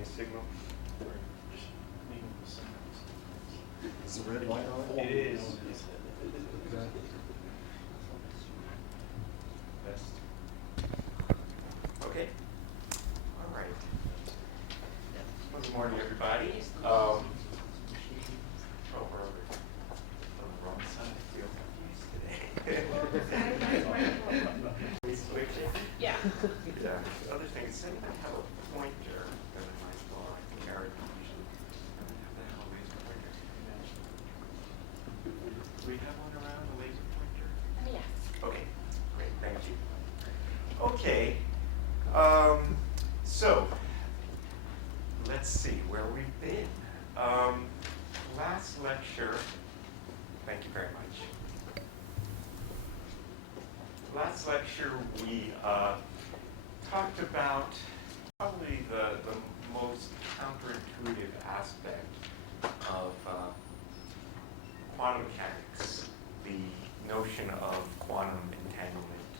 any signal? Is the red light on? It is. Okay. Best. Okay. All right. Good morning, everybody. Oh, we're on the wrong side. I feel confused today. We switching? Yeah. Yeah. The other thing is, I have a pointer that I might go on. Carry usually. I don't have that laser pointer. Do we have one around, a laser pointer? Yes. Okay, great, thank you. Okay, so let's see where we've been. Last lecture, thank you very much. Last lecture we talked about probably the most counterintuitive aspect of quantum mechanics, the notion of quantum entanglement,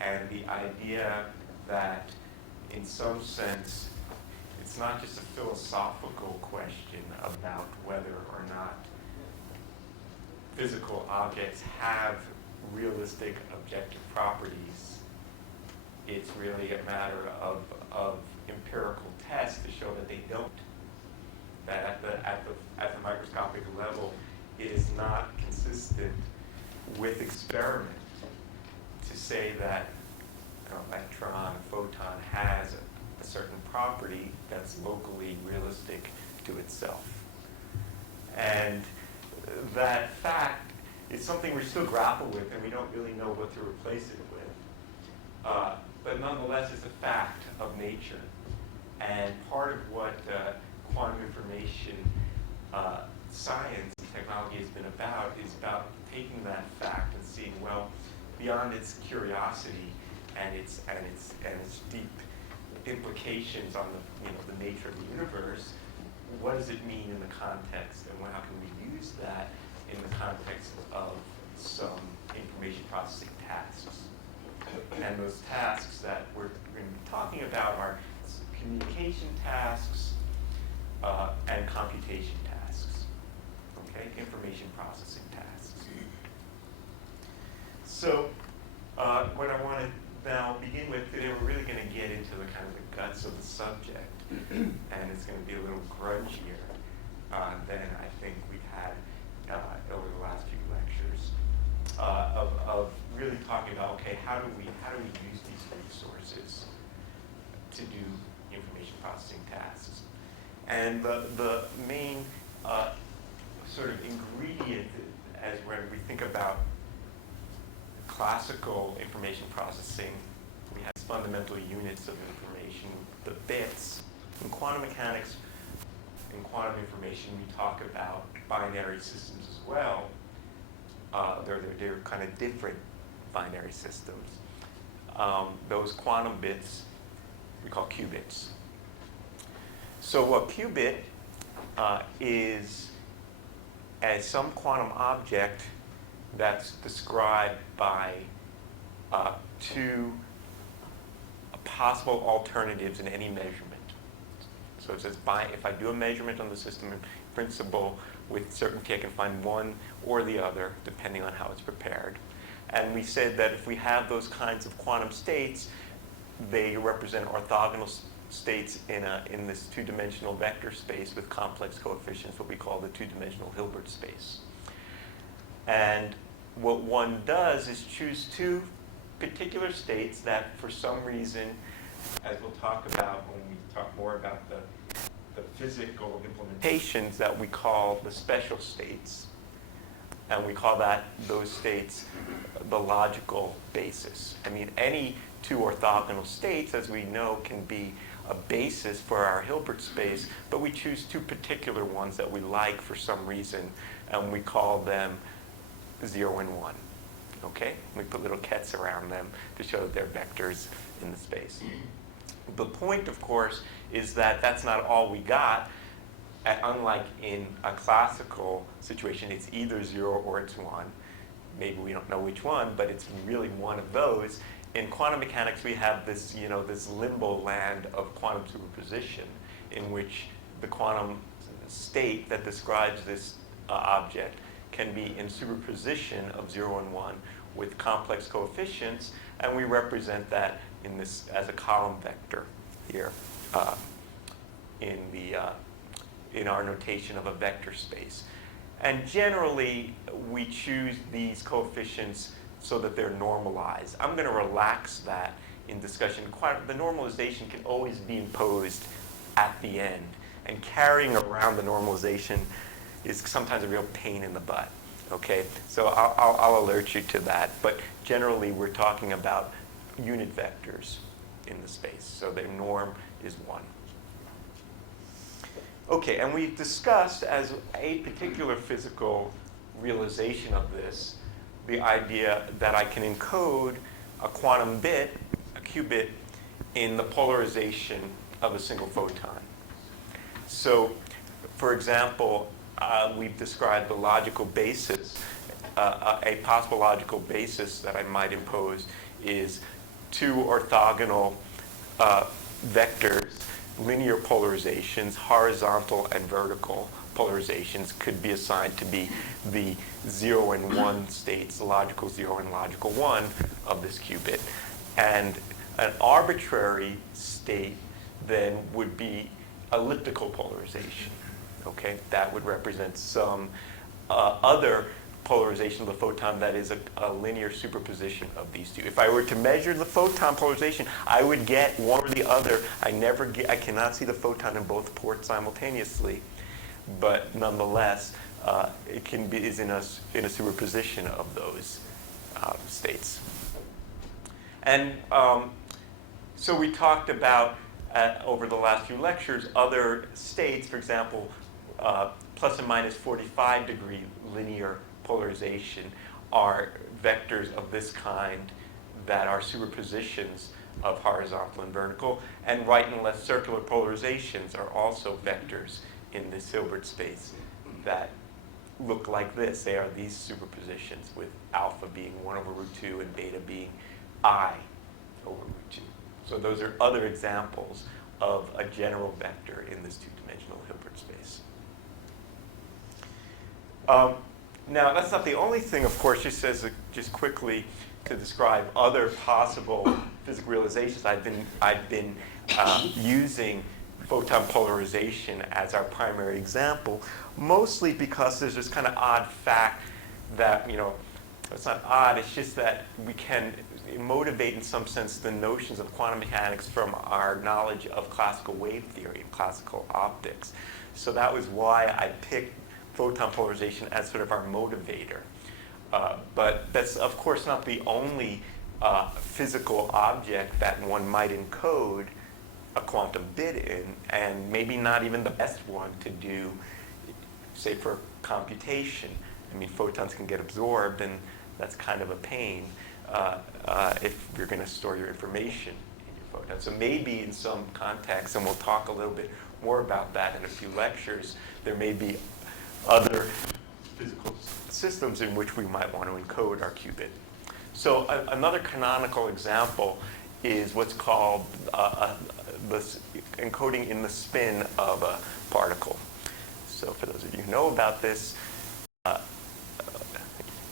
and the idea that in some sense it's not just a philosophical question about whether or not physical objects have realistic objective properties. It's really a matter of empirical tests to show that they don't. That at the microscopic level, it is not consistent with experiment to say that an electron, a photon has a certain property that's locally realistic to itself. And that fact is something we still grapple with, and we don't really know what to replace it with. But nonetheless, it's a fact of nature. And part of what quantum information science and technology has been about is about taking that fact and seeing, well, beyond its curiosity and its deep implications on the nature of the universe, what does it mean in the context, and how can we use that in the context of some information processing tasks? And those tasks that we're going to be talking about are communication tasks and computation tasks, okay? Information processing tasks. So what I want to now begin with today, we're really going to get into the kind of the guts of the subject, and it's going to be a little grungier than I think we've had over the last few lectures, of really talking about, okay, how do we use these resources to do information processing tasks? And the main sort of ingredient as when we think about classical information processing, we have fundamental units of information, the bits. In quantum mechanics, in quantum information, we talk about binary systems as well. They're kind of different binary systems. Those quantum bits we call qubits. So what qubit is as some quantum object that's described by two possible alternatives in any measurement. So it says if I do a measurement on the system in principle with certainty, I can find one or the other depending on how it's prepared. And we said that if we have those kinds of quantum states, they represent orthogonal states in this two-dimensional vector space with complex coefficients, what we call the two-dimensional Hilbert space. And what one does is choose two particular states that, for some reason, as we'll talk about when we talk more about the physical implementations, that we call the special states. And we call those states the logical basis. I mean, any two orthogonal states, as we know, can be a basis for our Hilbert space, but we choose two particular ones that we like for some reason, and we call them 0 and 1. Okay? We put little kets around them to show that they're vectors in the space. The point, of course, is that that's not all we got. Unlike in a classical situation, it's either 0 or it's 1. Maybe we don't know which one, but it's really one of those. In quantum mechanics, we have this, this limbo land of quantum superposition. in which the quantum state that describes this object can be in superposition of 0 and 1 with complex coefficients, and we represent that in this as a column vector here in our notation of a vector space. And generally, we choose these coefficients so that they're normalized. I'm going to relax that in discussion. The normalization can always be imposed at the end, and carrying around the normalization is sometimes a real pain in the butt. Okay, so I'll alert you to that. But generally, we're talking about unit vectors in the space. So their norm is 1. Okay, and we've discussed as a particular physical realization of this, the idea that I can encode a quantum bit, a qubit, in the polarization of a single photon. So, for example, we've described the logical basis. A possible logical basis that I might impose is 2 orthogonal vectors, linear polarizations, horizontal and vertical polarizations could be assigned to be the 0 and 1 states, logical 0 and logical 1 of this qubit. And an arbitrary state then would be elliptical polarization. Okay, that would represent some other polarization of the photon that is a linear superposition of these two. If I were to measure the photon polarization, I would get one or the other. I cannot see the photon in both ports simultaneously, but nonetheless, it is in a superposition of those states. And so we talked about over the last few lectures other states, for example, plus and minus 45-degree linear polarization are vectors of this kind that are superpositions of horizontal and vertical, and right and left circular polarizations are also vectors in this Hilbert space that look like this. They are these superpositions, with alpha being 1 over root 2 and beta being I over root 2. So those are other examples of a general vector in this two-dimensional Hilbert space. Now, that's not the only thing, of course. Just quickly to describe other possible physical realizations. I've been using photon polarization as our primary example, mostly because there's this kind of odd fact that, it's not odd, it's just that we can motivate in some sense the notions of quantum mechanics from our knowledge of classical wave theory and classical optics. So that was why I picked photon polarization as sort of our motivator. But that's, of course, not the only physical object that one might encode a quantum bit in, and maybe not even the best one to do, say, for computation. I mean, photons can get absorbed, and that's kind of a pain if you're going to store your information in your photons. So maybe in some context, and we'll talk a little bit more about that in a few lectures, there may be other physical systems in which we might want to encode our qubit. So another canonical example is what's called encoding in the spin of a particle. So for those of you who know about this,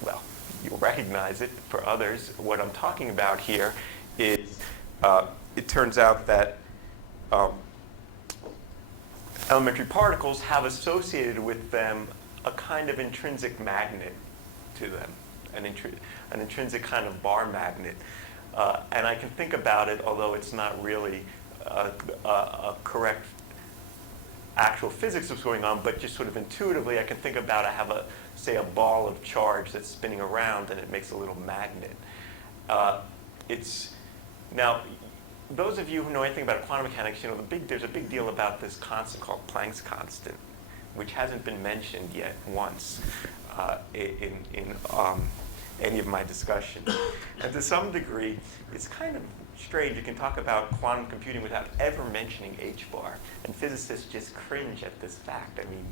well, you'll recognize it. For others, what I'm talking about here is it turns out that elementary particles have associated with them a kind of intrinsic magnet to them, an intrinsic kind of bar magnet. And I can think about it, although it's not really a correct actual physics of what's going on, but just sort of intuitively I can think about, I have say a ball of charge that's spinning around and it makes a little magnet. Now, those of you who know anything about quantum mechanics, there's a big deal about this constant called Planck's constant, which hasn't been mentioned yet once in any of my discussions. And to some degree, it's kind of strange. You can talk about quantum computing without ever mentioning h-bar, and physicists just cringe at this fact. I mean,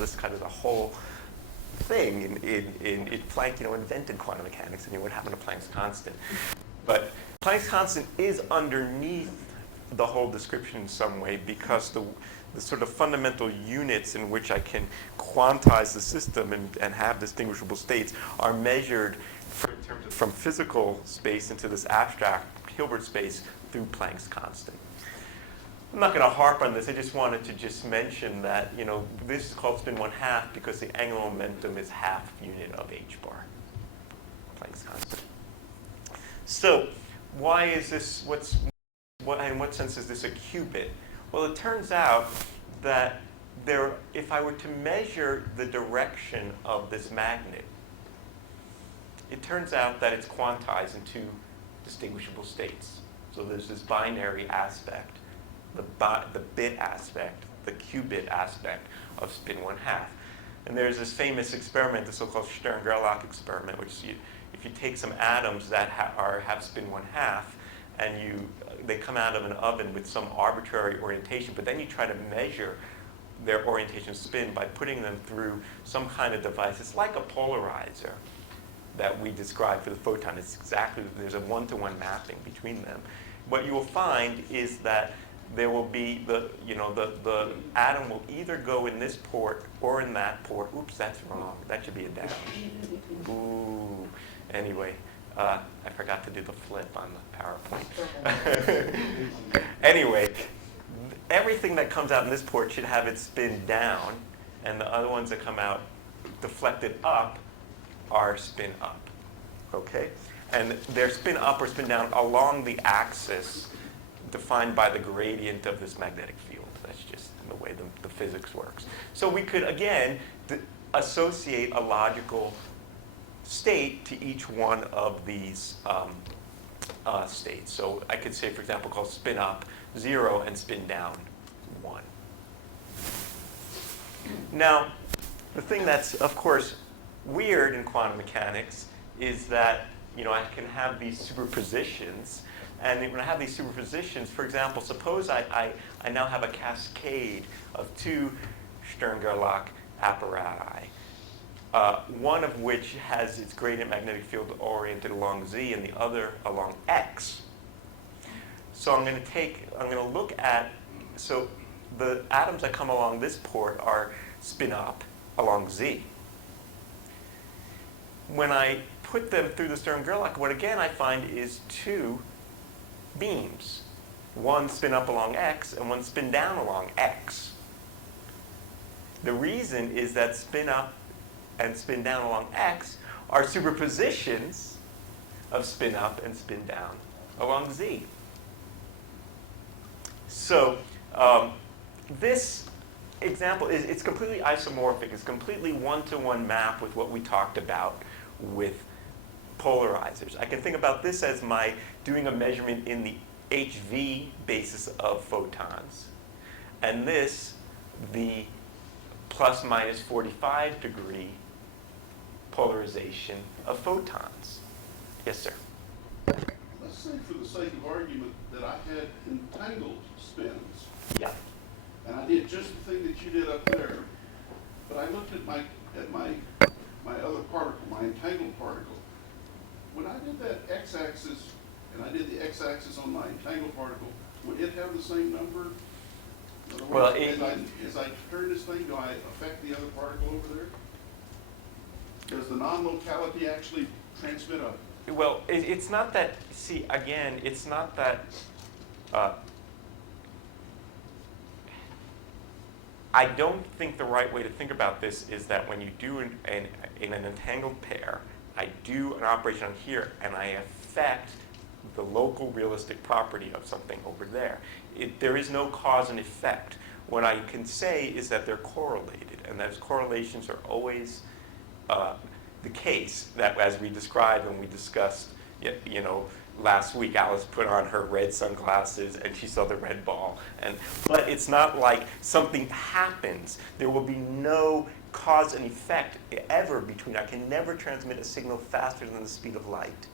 this is kind of the whole thing. Planck, invented quantum mechanics, and what happened to Planck's constant? But Planck's constant is underneath the whole description in some way, because the sort of fundamental units in which I can quantize the system and have distinguishable states are measured in terms of, from physical space into this abstract Hilbert space through Planck's constant. I'm not going to harp on this. I just wanted to just mention that, you know, this is called spin 1/2 because the angular momentum is half unit of h bar, Planck's constant. So why is this, in what sense is this a qubit? Well, it turns out that if I were to measure the direction of this magnet, it turns out that it's quantized in two distinguishable states. So there's this binary aspect, the bit aspect, the qubit aspect of spin 1/2. And there's this famous experiment, the so-called Stern-Gerlach experiment, which if you take some atoms that have spin 1/2 and they come out of an oven with some arbitrary orientation, but then you try to measure their orientation of spin by putting them through some kind of device. It's like a polarizer that we described for the photon. It's exactly, there's a one-to-one mapping between them. What you will find is that there will be the atom will either go in this port or in that port. Oops, that's wrong. That should be a down. Ooh. Anyway, I forgot to do the flip on the PowerPoint. Anyway, everything that comes out in this port should have its spin down, and the other ones that come out deflected up are spin up. Okay? And they're spin up or spin down along the axis defined by the gradient of this magnetic field. That's just the way the physics works. So we could, again, associate a logical state to each one of these states. So I could say, for example, call spin up 0 and spin down 1. Now, the thing that's, of course, weird in quantum mechanics is that, you know, I can have these superpositions. And when I have these superpositions, for example, suppose I now have a cascade of two Stern-Gerlach apparati, one of which has its gradient magnetic field oriented along z and the other along x. So I'm going to look at, so the atoms that come along this port are spin up along z. When I put them through the Stern-Gerlach, what again I find is two beams. One spin up along x and one spin down along x. The reason is that spin up and spin down along x are superpositions of spin up and spin down along z. So this example it's completely isomorphic. It's completely one-to-one map with what we talked about with polarizers. I can think about this as my doing a measurement in the HV basis of photons, and this the plus minus 45 degree polarization of photons. Yes, sir. Let's say for the sake of argument that I had entangled spins, Yeah. and I did just the thing that you did up there, but I looked at my other particle, my entangled particle. When I did that x-axis, and I did the x-axis on my entangled particle, would it have the same number? In other Well, words, as I turn this thing, do I affect the other particle over there? Does the non-locality actually transmit a... Well, it's not that, see, again, it's not that, I don't think the right way to think about this is that when you do in an entangled pair, I do an operation on here and I affect the local realistic property of something over there. There is no cause and effect. What I can say is that they're correlated, and those correlations are always the case, that as we described when we discussed, you know, last week Alice put on her red sunglasses and she saw the red ball. But it's not like something happens. There will be no cause and effect ever between. I can never transmit a signal faster than the speed of light.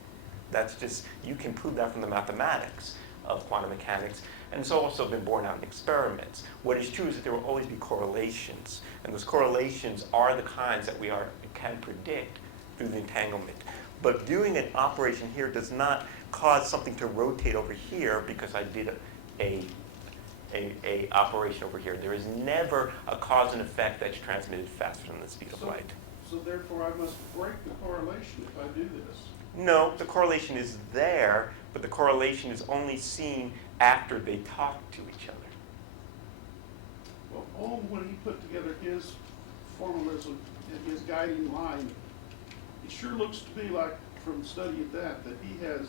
That's just, you can prove that from the mathematics of quantum mechanics. And it's also been borne out in experiments. What is true is that there will always be correlations. And those correlations are the kinds that we can predict through the entanglement. But doing an operation here does not cause something to rotate over here because I did a operation over here. There is never a cause and effect that's transmitted faster than the speed of So- light. So therefore, I must break the correlation if I do this. No, the correlation is there, but the correlation is only seen after they talk to each other. Well, Ohm, when he put together his formalism and his guiding line, it sure looks to me like, from studying that he has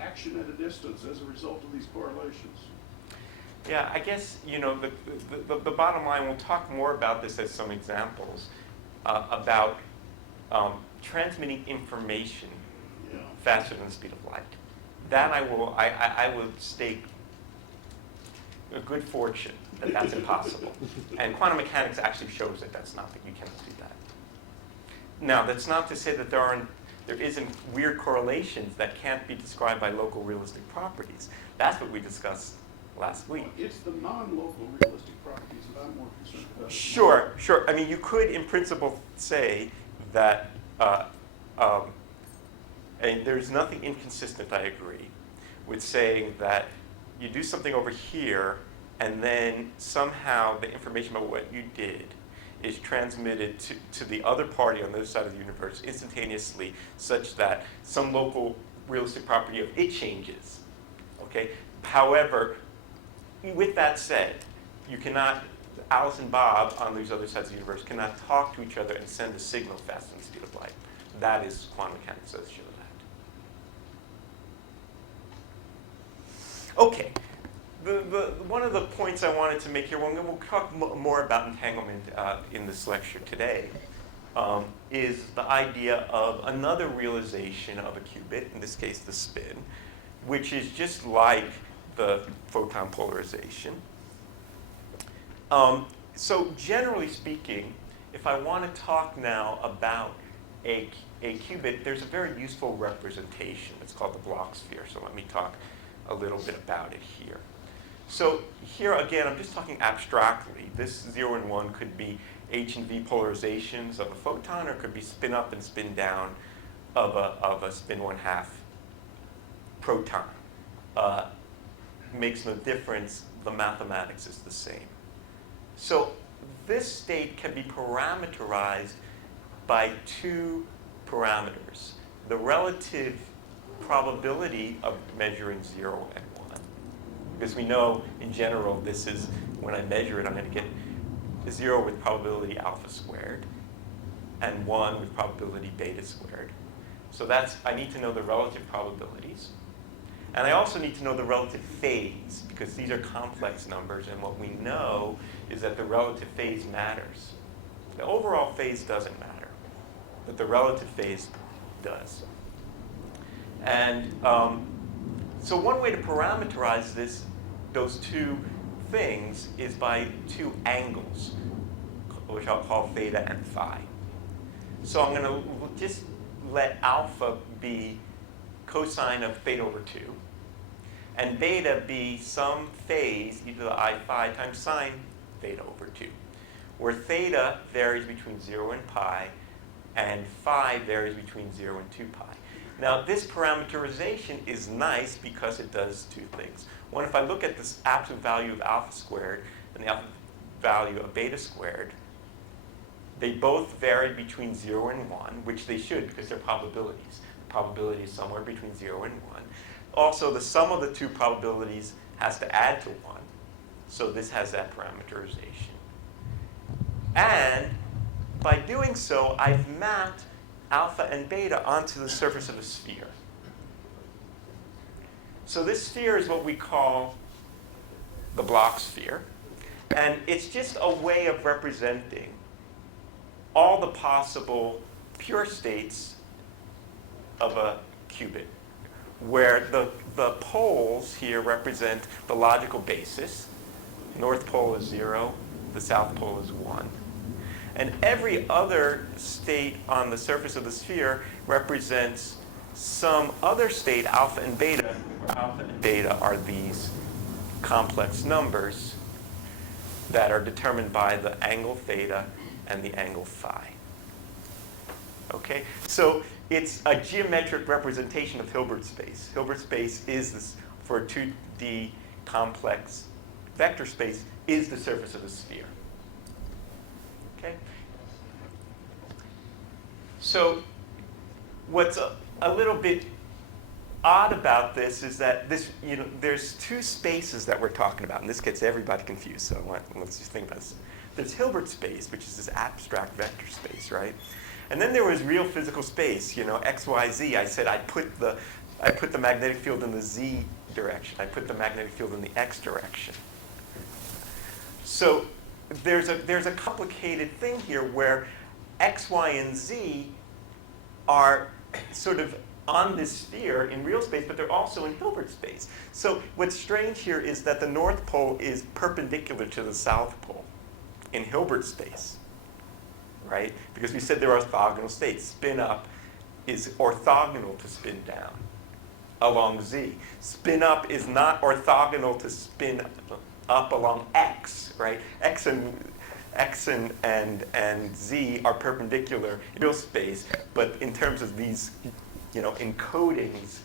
action at a distance as a result of these correlations. Yeah, I guess, you know, the bottom line, we'll talk more about this as some examples, about transmitting information Yeah. faster than the speed of light. That I will stake a good fortune that that's impossible. And quantum mechanics actually shows that that's not, that you cannot do that. Now, that's not to say that there isn't weird correlations that can't be described by local realistic properties. That's what we discussed last week. It's the non-local realistic properties that I'm more concerned about. Sure. I mean, you could, in principle, say that, and there's nothing inconsistent, I agree, with saying that you do something over here, and then somehow the information about what you did is transmitted to the other party on the other side of the universe instantaneously, such that some local realistic property of it changes. Okay? However, with that said, you cannot, Alice and Bob on these other sides of the universe cannot talk to each other and send a signal faster than the speed of light. That is quantum mechanics does show that. Okay. One of the points I wanted to make here, we'll talk more about entanglement in this lecture today, is the idea of another realization of a qubit, in this case the spin, which is just like the photon polarization. So generally speaking, if I want to talk now about a qubit, there's a very useful representation. It's called the Bloch sphere. So let me talk a little bit about it here. So here again, I'm just talking abstractly. This 0 and 1 could be H and V polarizations of a photon, or it could be spin up and spin down of a spin 1/2 proton. Makes no difference. The mathematics is the same. So this state can be parameterized by two parameters: the relative probability of measuring 0 and 1. Because we know, in general, this is, when I measure it, I'm going to get 0 with probability alpha squared, and 1 with probability beta squared. So that's, I need to know the relative probabilities. And I also need to know the relative phase, because these are complex numbers, and what we know is that the relative phase matters. The overall phase doesn't matter, but the relative phase does. And so one way to parameterize those two things is by two angles, which I'll call theta and phi. So I'm going to just let alpha be cosine of theta over 2, and beta be some phase, e to the I phi times sine theta over 2, where theta varies between 0 and pi, and phi varies between 0 and 2 pi. Now, this parameterization is nice because it does two things. One, if I look at this absolute value of alpha squared and the absolute value of beta squared, they both vary between 0 and 1, which they should because they're probabilities. The probability is somewhere between 0 and 1. Also, the sum of the two probabilities has to add to 1. So this has that parameterization. And by doing so, I've mapped alpha and beta onto the surface of a sphere. So this sphere is what we call the Bloch sphere. And it's just a way of representing all the possible pure states of a qubit, where the poles here represent the logical basis. North pole is 0, the south pole is 1. And every other state on the surface of the sphere represents some other state, alpha and beta, where alpha and beta are these complex numbers that are determined by the angle theta and the angle phi. Okay? So it's a geometric representation of Hilbert space. Hilbert space is this for a 2D complex vector space is the surface of a sphere. Okay? So what's a little bit odd about this is that there's two spaces that we're talking about, and this gets everybody confused, so let's just think about this. There's Hilbert space, which is this abstract vector space, right? And then there was real physical space, X, Y, Z. I said I put the magnetic field in the Z direction. I put the magnetic field in the X direction. So there's a complicated thing here where X, Y, and Z are sort of on this sphere in real space, but they're also in Hilbert space. So what's strange here is that the North Pole is perpendicular to the South Pole in Hilbert space, right? Because we said they're orthogonal states. Spin up is orthogonal to spin down along Z. Spin up is not orthogonal to spin up along X, right? X and Z are perpendicular in real space, but in terms of these, encodings,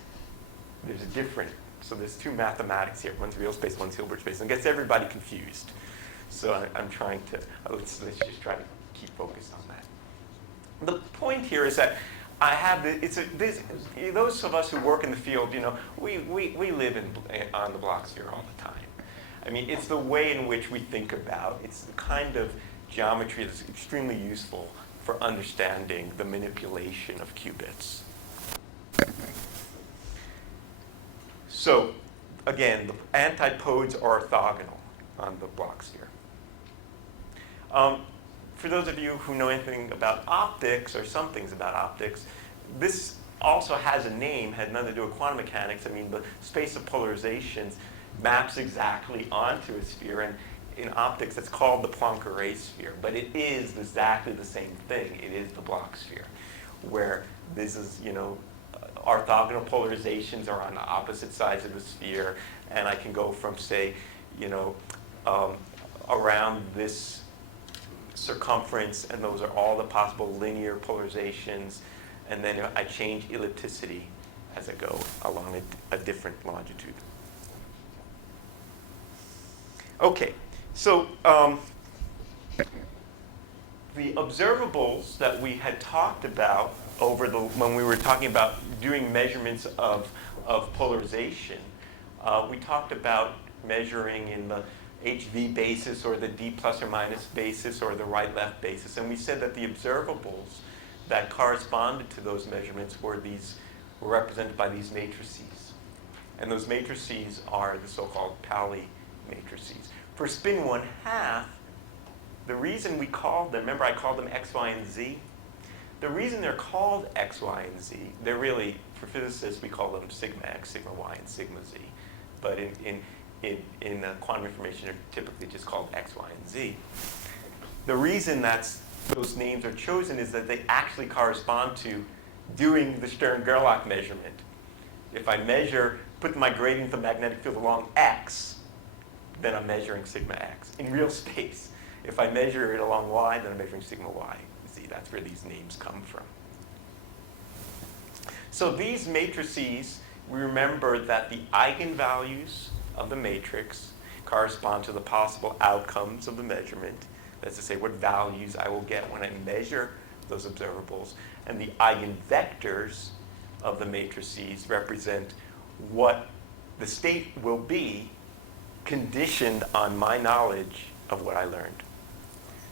there's a different. So there's two mathematics here. One's real space, one's Hilbert space, and it gets everybody confused. So I'm trying to let's just try to keep focused on that. The point here is that I have those of us who work in the field, we live on the Bloch sphere all the time. I mean, it's the way in which we think about. It's the kind of geometry that's extremely useful for understanding the manipulation of qubits. So, again, the antipodes are orthogonal on the Bloch sphere. For those of you who know anything about optics, or some things about optics, this also has a name, had nothing to do with quantum mechanics. I mean, the space of polarizations maps exactly onto a sphere, and in optics it's called the Poincare sphere, but it is exactly the same thing. It is the Bloch sphere, where this is, orthogonal polarizations are on the opposite sides of the sphere, and I can go from, say, around this circumference, and those are all the possible linear polarizations, and then I change ellipticity as I go along a different longitude. Okay, so the observables that we had talked about when we were talking about doing measurements of polarization, we talked about measuring in the HV basis or the D plus or minus basis or the right-left basis. And we said that the observables that corresponded to those measurements were represented by these matrices. And those matrices are the so-called Pauli matrices. For spin 1/2, the reason we called them, remember I called them X, Y, and Z? The reason they're called X, Y, and Z, they're really, for physicists, we call them sigma X, sigma Y, and sigma Z. But in quantum information, they're typically just called X, Y, and Z. The reason those names are chosen is that they actually correspond to doing the Stern-Gerlach measurement. If I put my gradient of the magnetic field along X, then I'm measuring sigma X in real space. If I measure it along Y, then I'm measuring sigma Y. Z, that's where these names come from. So these matrices, we remember that the eigenvalues of the matrix correspond to the possible outcomes of the measurement. That's to say, what values I will get when I measure those observables. And the eigenvectors of the matrices represent what the state will be conditioned on my knowledge of what I learned.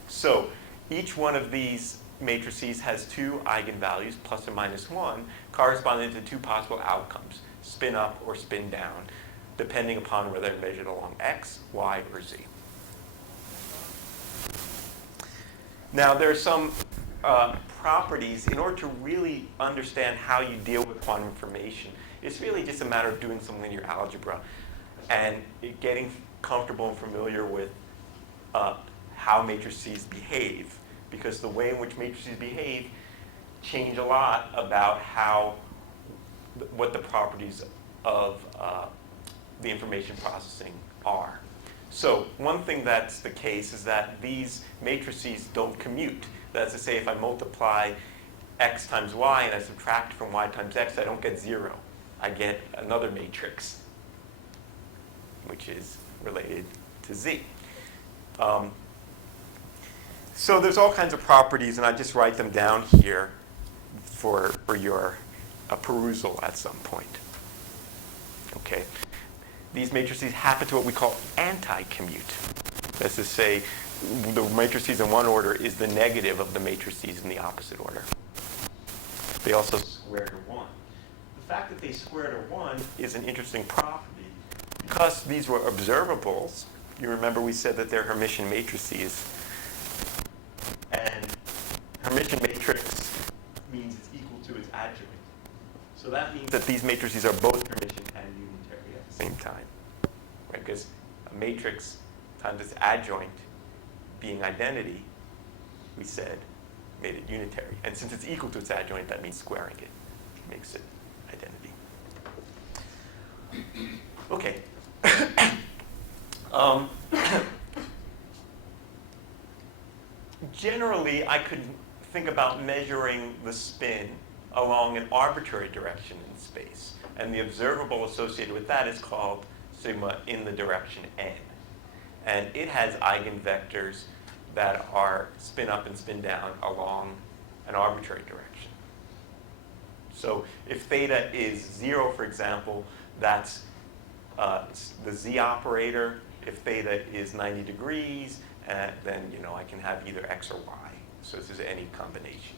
So each one of these matrices has two eigenvalues, plus or minus 1, corresponding to two possible outcomes, spin up or spin down, depending upon whether they're measured along X, Y, or Z. Now, there are some properties. In order to really understand how you deal with quantum information, it's really just a matter of doing some linear algebra and getting comfortable and familiar with how matrices behave, because the way in which matrices behave change a lot about what the properties of the information processing are. So one thing that's the case is that these matrices don't commute. That's to say, if I multiply X times Y and I subtract from Y times X, I don't get 0. I get another matrix. which is related to Z. So there's all kinds of properties, and I just write them down here for your perusal at some point. Okay. These matrices happen to what we call anti-commute. That's to say, the matrices in one order is the negative of the matrices in the opposite order. They also square to 1. The fact that they square to 1 is an interesting property. Because these were observables, you remember we said that they're Hermitian matrices. And Hermitian matrix means it's equal to its adjoint. So that means that these matrices are both Hermitian and unitary at the same time. Right? Because a matrix times its adjoint being identity, we said, made it unitary. And since it's equal to its adjoint, that means squaring it makes it identity. Okay. Generally, I could think about measuring the spin along an arbitrary direction in space. And the observable associated with that is called sigma in the direction n. And it has eigenvectors that are spin up and spin down along an arbitrary direction. So if theta is 0, for example, that's the z operator. If theta is 90 degrees, then I can have either x or y. So this is any combination.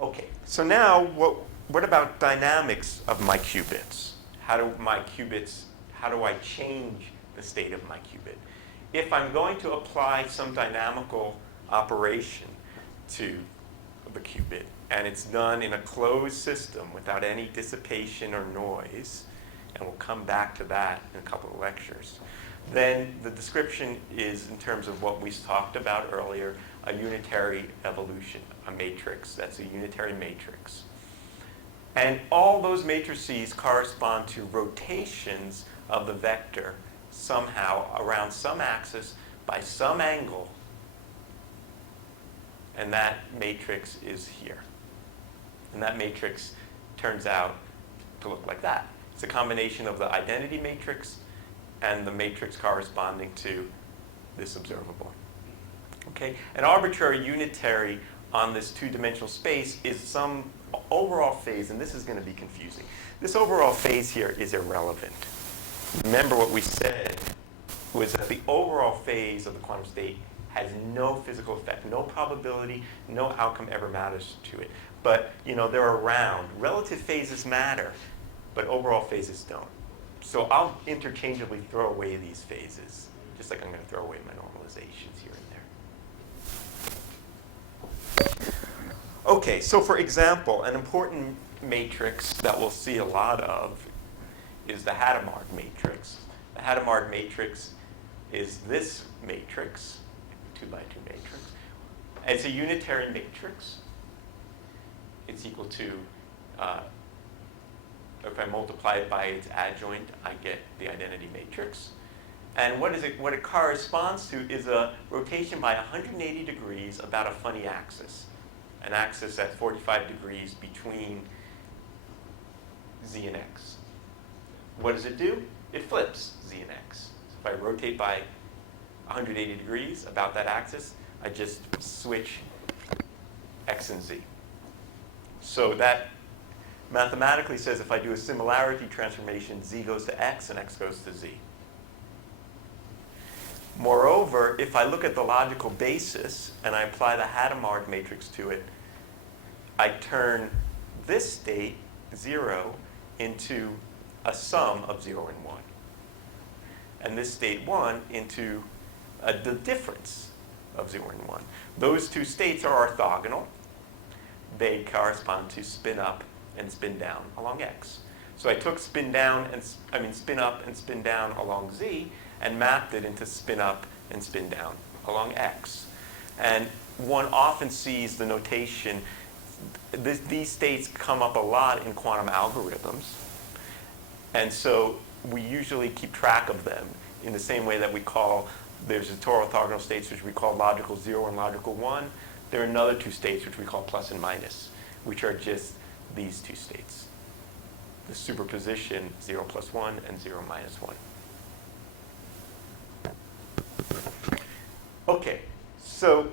Okay, so now what about dynamics of my qubits? How do I change the state of my qubit? If I'm going to apply some dynamical operation to the qubit, and it's done in a closed system without any dissipation or noise, and we'll come back to that in a couple of lectures, then the description is, in terms of what we talked about earlier, a unitary evolution, a matrix. That's a unitary matrix. And all those matrices correspond to rotations of the vector somehow around some axis by some angle, and that matrix is here. And that matrix turns out to look like that. It's a combination of the identity matrix and the matrix corresponding to this observable. Okay? An arbitrary unitary on this two-dimensional space is some overall phase, and this is going to be confusing. This overall phase here is irrelevant. Remember what we said was that the overall phase of the quantum state has no physical effect, no probability, no outcome ever matters to it. But, they're around. Relative phases matter, but overall phases don't. So I'll interchangeably throw away these phases, just like I'm going to throw away my normalizations here and there. Okay, so for example, an important matrix that we'll see a lot of is the Hadamard matrix. The Hadamard matrix is this matrix, 2 by 2 matrix. It's a unitary matrix. It's equal to, if I multiply it by its adjoint, I get the identity matrix. And what it corresponds to is a rotation by 180 degrees about a funny axis, an axis at 45 degrees between z and x. What does it do? It flips z and x. So if I rotate by 180 degrees about that axis, I just switch x and z. So that mathematically says if I do a similarity transformation, z goes to x and x goes to z. Moreover, if I look at the logical basis and I apply the Hadamard matrix to it, I turn this state, 0, into a sum of 0 and 1. And this state 1 into the difference of 0 and 1. Those two states are orthogonal. They correspond to spin up and spin down along x. So I took spin up and spin down along z and mapped it into spin up and spin down along x. And one often sees the notation, these states come up a lot in quantum algorithms. And so we usually keep track of them in the same way that there's the Tor orthogonal states which we call logical 0 and logical 1. There are another two states which we call plus and minus, which are just these two states. the superposition 0 plus 1 and 0 minus 1. Okay, so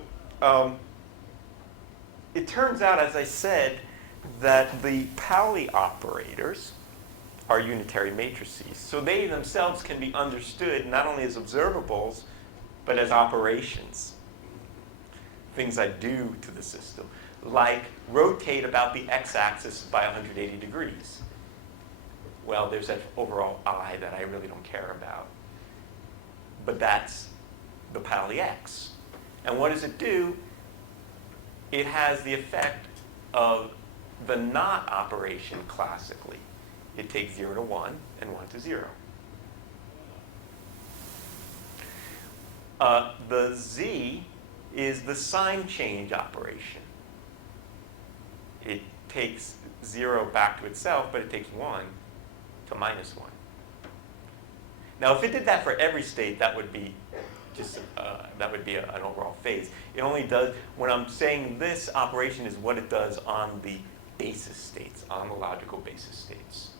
it turns out, as I said, that the Pauli operators are unitary matrices. So they themselves can be understood not only as observables, but as operations, things I do to the system, like rotate about the x-axis by 180 degrees. Well, there's that overall I that I really don't care about. But that's the Pauli x. And what does it do? It has the effect of the not operation classically. It takes 0 to 1 and 1 to 0. The z is the sign change operation. It takes 0 back to itself, but it takes 1 to minus 1. Now, if it did that for every state, that would be just an overall phase. It only does, when I'm saying this operation is what it does on the basis states, on the logical basis states.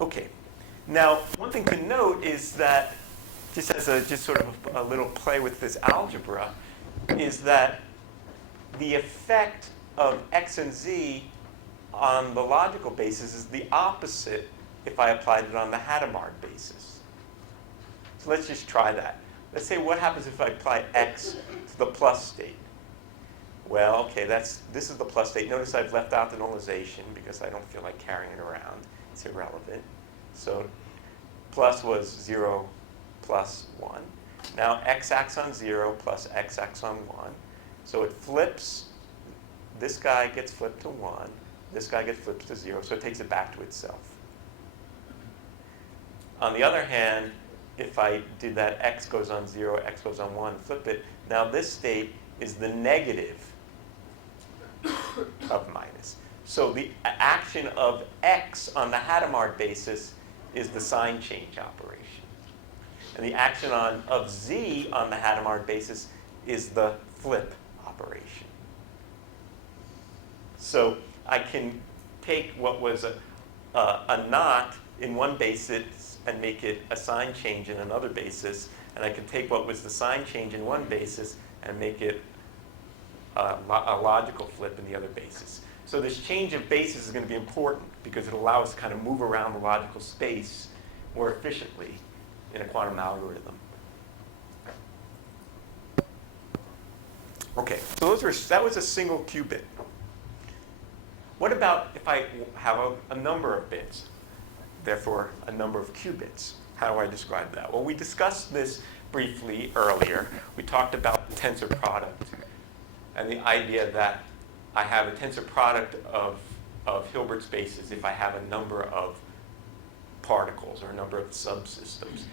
Okay. Now, one thing to note is that, just as a little play with this algebra, is that the effect of x and z on the logical basis is the opposite if I applied it on the Hadamard basis. So let's just try that. Let's say what happens if I apply x to the plus state. Well, okay, this is the plus state. Notice I've left out the normalization because I don't feel like carrying it around. It's irrelevant. So plus was 0 plus 1. Now x acts on 0 plus x acts on 1. So it flips. This guy gets flipped to 1. This guy gets flipped to 0. So it takes it back to itself. On the other hand, if I did that x goes on 0, x goes on 1, flip it, now this state is the negative of minus. So the action of x on the Hadamard basis is the sign change operation. And the action of z on the Hadamard basis is the flip operation. So I can take what was a not in one basis and make it a sign change in another basis. And I can take what was the sign change in one basis and make it a logical flip in the other basis. So this change of basis is going to be important because it'll allow us to kind of move around the logical space more efficiently in a quantum algorithm. Okay, so that was a single qubit. What about if I have a number of bits, therefore a number of qubits? How do I describe that? Well, we discussed this briefly earlier. We talked about the tensor product and the idea that I have a tensor product of Hilbert spaces if I have a number of particles or a number of subsystems.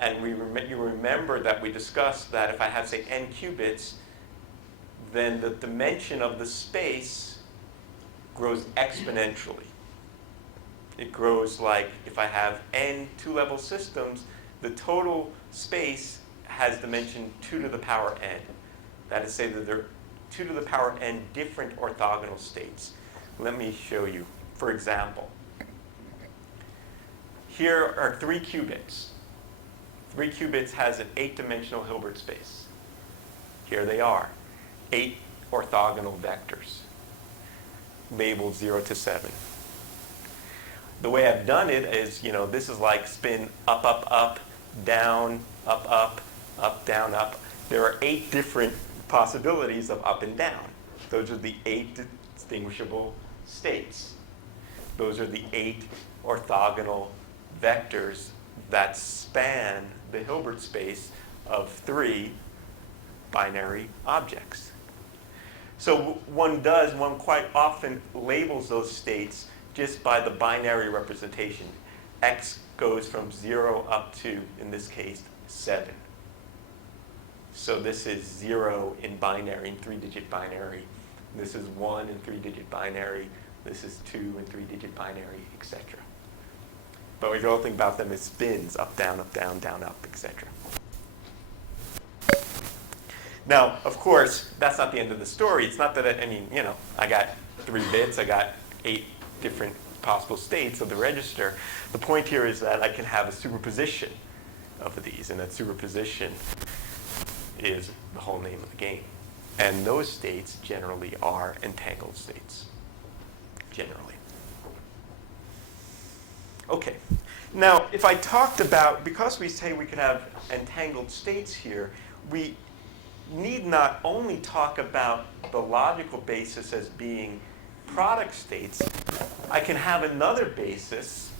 And you remember that we discussed that if I have, say, n qubits, then the dimension of the space grows exponentially. It grows like if I have n two-level systems, the total space has dimension 2 to the power n. That is to say that there are 2 to the power n different orthogonal states. Let me show you. For example, here are 3 qubits. 3 qubits has an 8-dimensional Hilbert space. Here they are, 8 orthogonal vectors, labeled 0 to 7. The way I've done it is, this is like spin up, up, up, down, up, down, up. There are 8 different possibilities of up and down. Those are the 8 distinguishable states. Those are the 8 orthogonal vectors that span the Hilbert space of 3 binary objects. So one quite often labels those states just by the binary representation. X goes from 0 up to, in this case, 7. So this is 0 in binary, in 3-digit binary. This is 1 in 3-digit binary. This is 2 in 3-digit binary, etc. But we don't think about them as spins, up, down, down, up, etc. Now, of course, that's not the end of the story. It's not that, I mean, you know, I got 3 bits, I got 8 different possible states of the register. The point here is that I can have a superposition of these, and that superposition is the whole name of the game. And those states generally are entangled states, generally. Okay. Now, if I talked about, because we say we can have entangled states here, we need not only talk about the logical basis as being product states. I can have another basis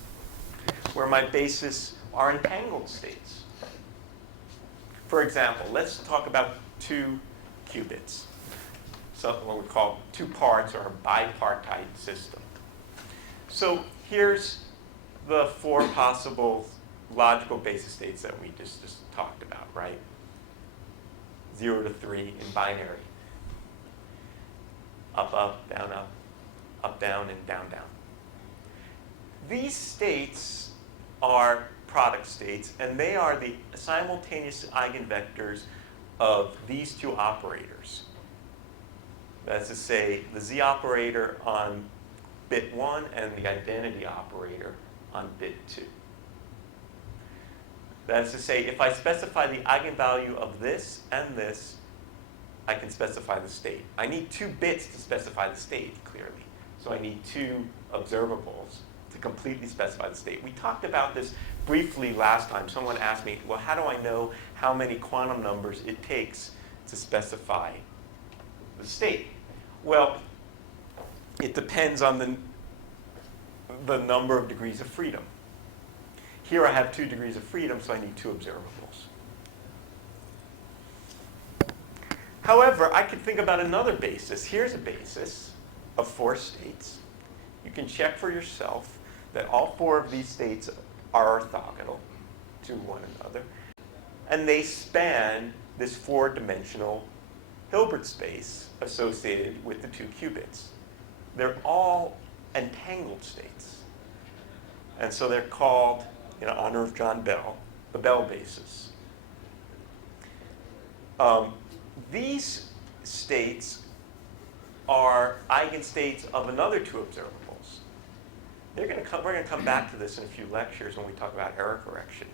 where my bases are entangled states. For example, let's talk about 2 qubits, something what we call 2 parts or a bipartite system. So here's the 4 possible logical basis states that we just talked about, right? 0 to 3 in binary. Up, up, down, down, and down, down. These states are product states, and they are the simultaneous eigenvectors of these 2 operators. That's to say, the z operator on bit 1 and the identity operator on bit 2. That is to say, if I specify the eigenvalue of this and this, I can specify the state. I need 2 bits to specify the state, clearly. So I need 2 observables to completely specify the state. We talked about this briefly last time. Someone asked me, well, how do I know how many quantum numbers it takes to specify the state? Well, it depends on the number of degrees of freedom. Here I have 2 degrees of freedom, so I need 2 observables. However, I could think about another basis. Here's a basis of 4 states. You can check for yourself that all 4 of these states are orthogonal to one another. And they span this 4-dimensional Hilbert space associated with the 2 qubits. They're all entangled states. And so they're called, in honor of John Bell, the Bell basis. These states are eigenstates of another 2 observables. We're going to come back to this in a few lectures when we talk about error correction.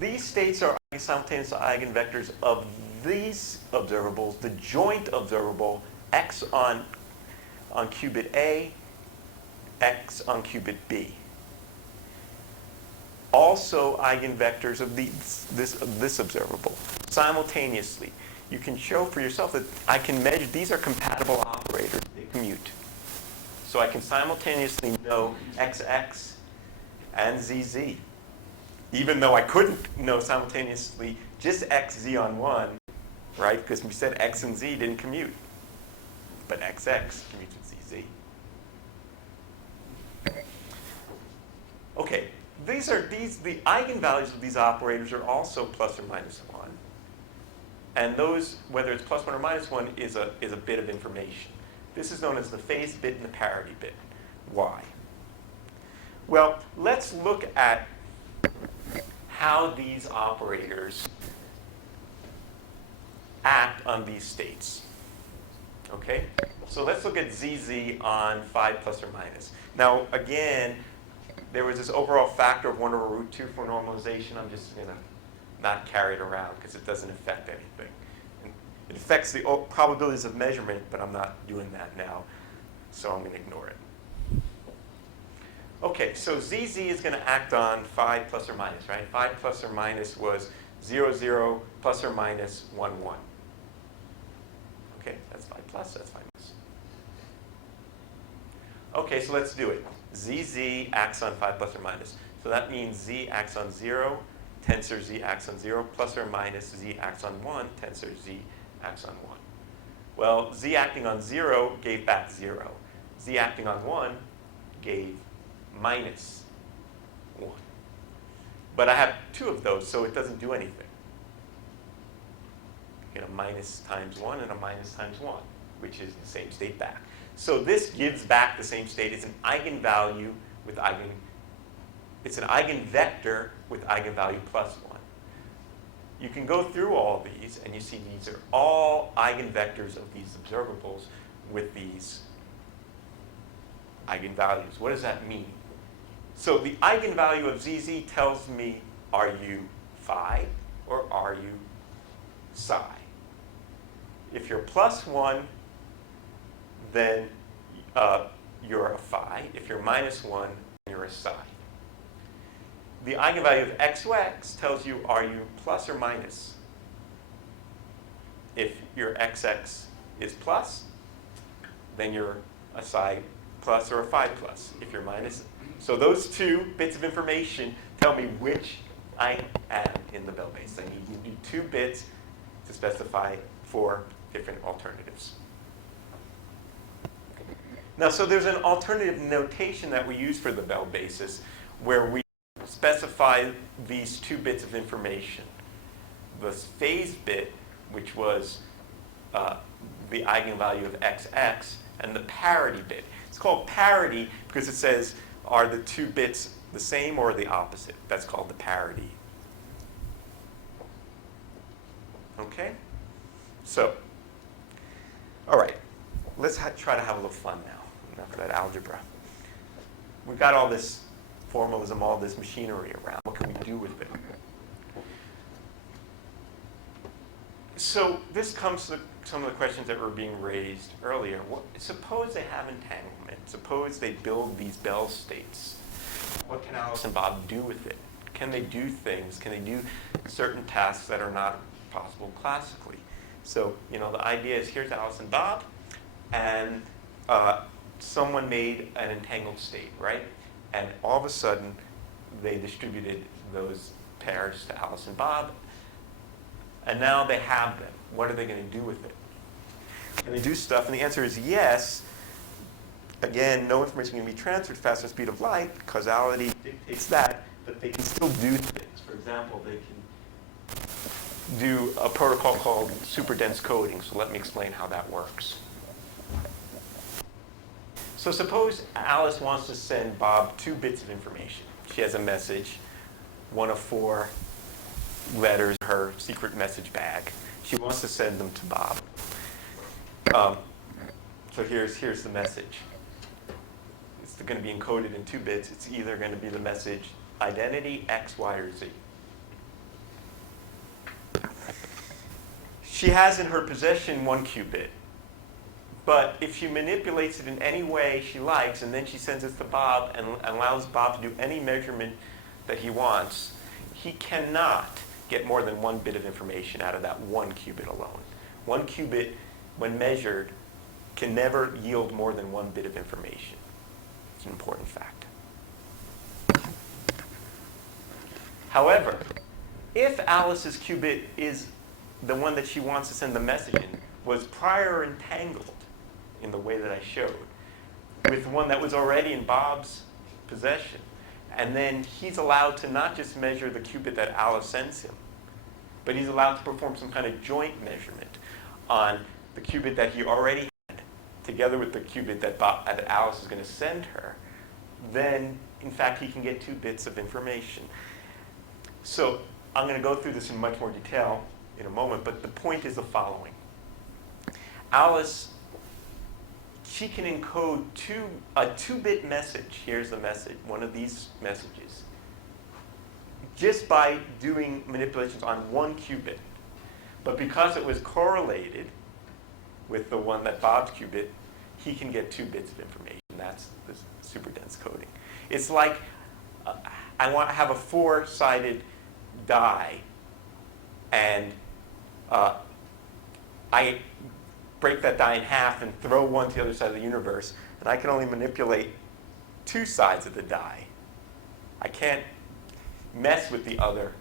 These states are simultaneous eigenvectors of these observables, the joint observable x on qubit A, x on qubit B. Also eigenvectors of this observable simultaneously. You can show for yourself that I can measure, these are compatible operators, they commute. So I can simultaneously know xx and zz, even though I couldn't know simultaneously just xz on one, right? Because we said x and z didn't commute, but xx commutes with zz. Okay. The eigenvalues of these operators are also plus or minus 1. And those, whether it's plus 1 or minus 1, is a bit of information. This is known as the phase bit and the parity bit. Why? Well, let's look at how these operators act on these states. Okay? So let's look at ZZ on 5 plus or minus. Now, again, there was this overall factor of 1/√2 for normalization. I'm just going to not carry it around because it doesn't affect anything. And it affects the probabilities of measurement, but I'm not doing that now, so I'm going to ignore it. Okay, so ZZ is going to act on 5 plus or minus, right? 5 plus or minus was 0, 0, plus or minus 1, 1. Okay, that's 5 plus, that's 5 minus. Okay, so let's do it. ZZ acts on 5 plus or minus. So that means Z acts on 0, tensor Z acts on 0, plus or minus Z acts on 1, tensor Z acts on 1. Well, Z acting on 0 gave back 0. Z acting on 1 gave minus 1. But I have 2 of those, so it doesn't do anything. You get a minus times 1 and a minus times 1, which is the same state back. So this gives back the same state. It's an eigenvalue with it's an eigenvector with eigenvalue plus 1. you can go through all these, and you see these are all eigenvectors of these observables with these eigenvalues. What does that mean? So the eigenvalue of ZZ tells me, are you phi or are you psi? If you're +1, then you're a phi. If you're -1, you're a psi. The eigenvalue of xx tells you, are you plus or minus? If your xx is plus, then you're a psi plus or a phi plus. If you're minus, so those two bits of information tell me which I am in the Bell base. I need 2 bits to specify 4 different alternatives. Now, so there's an alternative notation that we use for the Bell basis where we specify these 2 bits of information. The phase bit, which was the eigenvalue of xx, and the parity bit. It's called parity because it says, are the 2 bits the same or the opposite? That's called the parity. Okay? So, all right. Let's try to have a little fun now. Enough of that algebra. We've got all this formalism, all this machinery around. What can we do with it? So this comes to some of the questions that were being raised earlier. Suppose they have entanglement. Suppose they build these Bell states. What can Alice and Bob do with it? Can they do things? Can they do certain tasks that are not possible classically? So, the idea is here's Alice and Bob, and someone made an entangled state, right? And all of a sudden, they distributed those pairs to Alice and Bob, and now they have them. What are they going to do with it? Can they do stuff? And the answer is yes. Again, no information can be transferred faster than the speed of light. Causality dictates that, but they can still do things. For example, they can do a protocol called super dense coding. So let me explain how that works. So suppose Alice wants to send Bob 2 bits of information. She has a message, 1 of 4 letters in her secret message bag. She wants to send them to Bob. So here's the message. It's going to be encoded in 2 bits. It's either going to be the message identity X, Y, or Z. She has in her possession 1 qubit. But if she manipulates it in any way she likes, and then she sends it to Bob and allows Bob to do any measurement that he wants, he cannot get more than 1 bit of information out of that 1 qubit alone. 1 qubit, when measured, can never yield more than 1 bit of information. It's an important fact. However, if Alice's qubit is the one that she wants to send the message in, was prior entangled in the way that I showed, with one that was already in Bob's possession, and then he's allowed to not just measure the qubit that Alice sends him, but he's allowed to perform some kind of joint measurement on the qubit that he already had, together with the qubit that Alice is going to send her, then, in fact, he can get 2 bits of information. So I'm going to go through this in much more detail in a moment, but the point is the following. Alice, she can encode a 2-bit message. Here's the message, one of these messages, just by doing manipulations on 1 qubit. But because it was correlated with the one that Bob's qubit, he can get 2 bits of information. That's the super dense coding. It's like I want to have a 4-sided die, and I break that die in half and throw one to the other side of the universe, and I can only manipulate 2 sides of the die. I can't mess with the other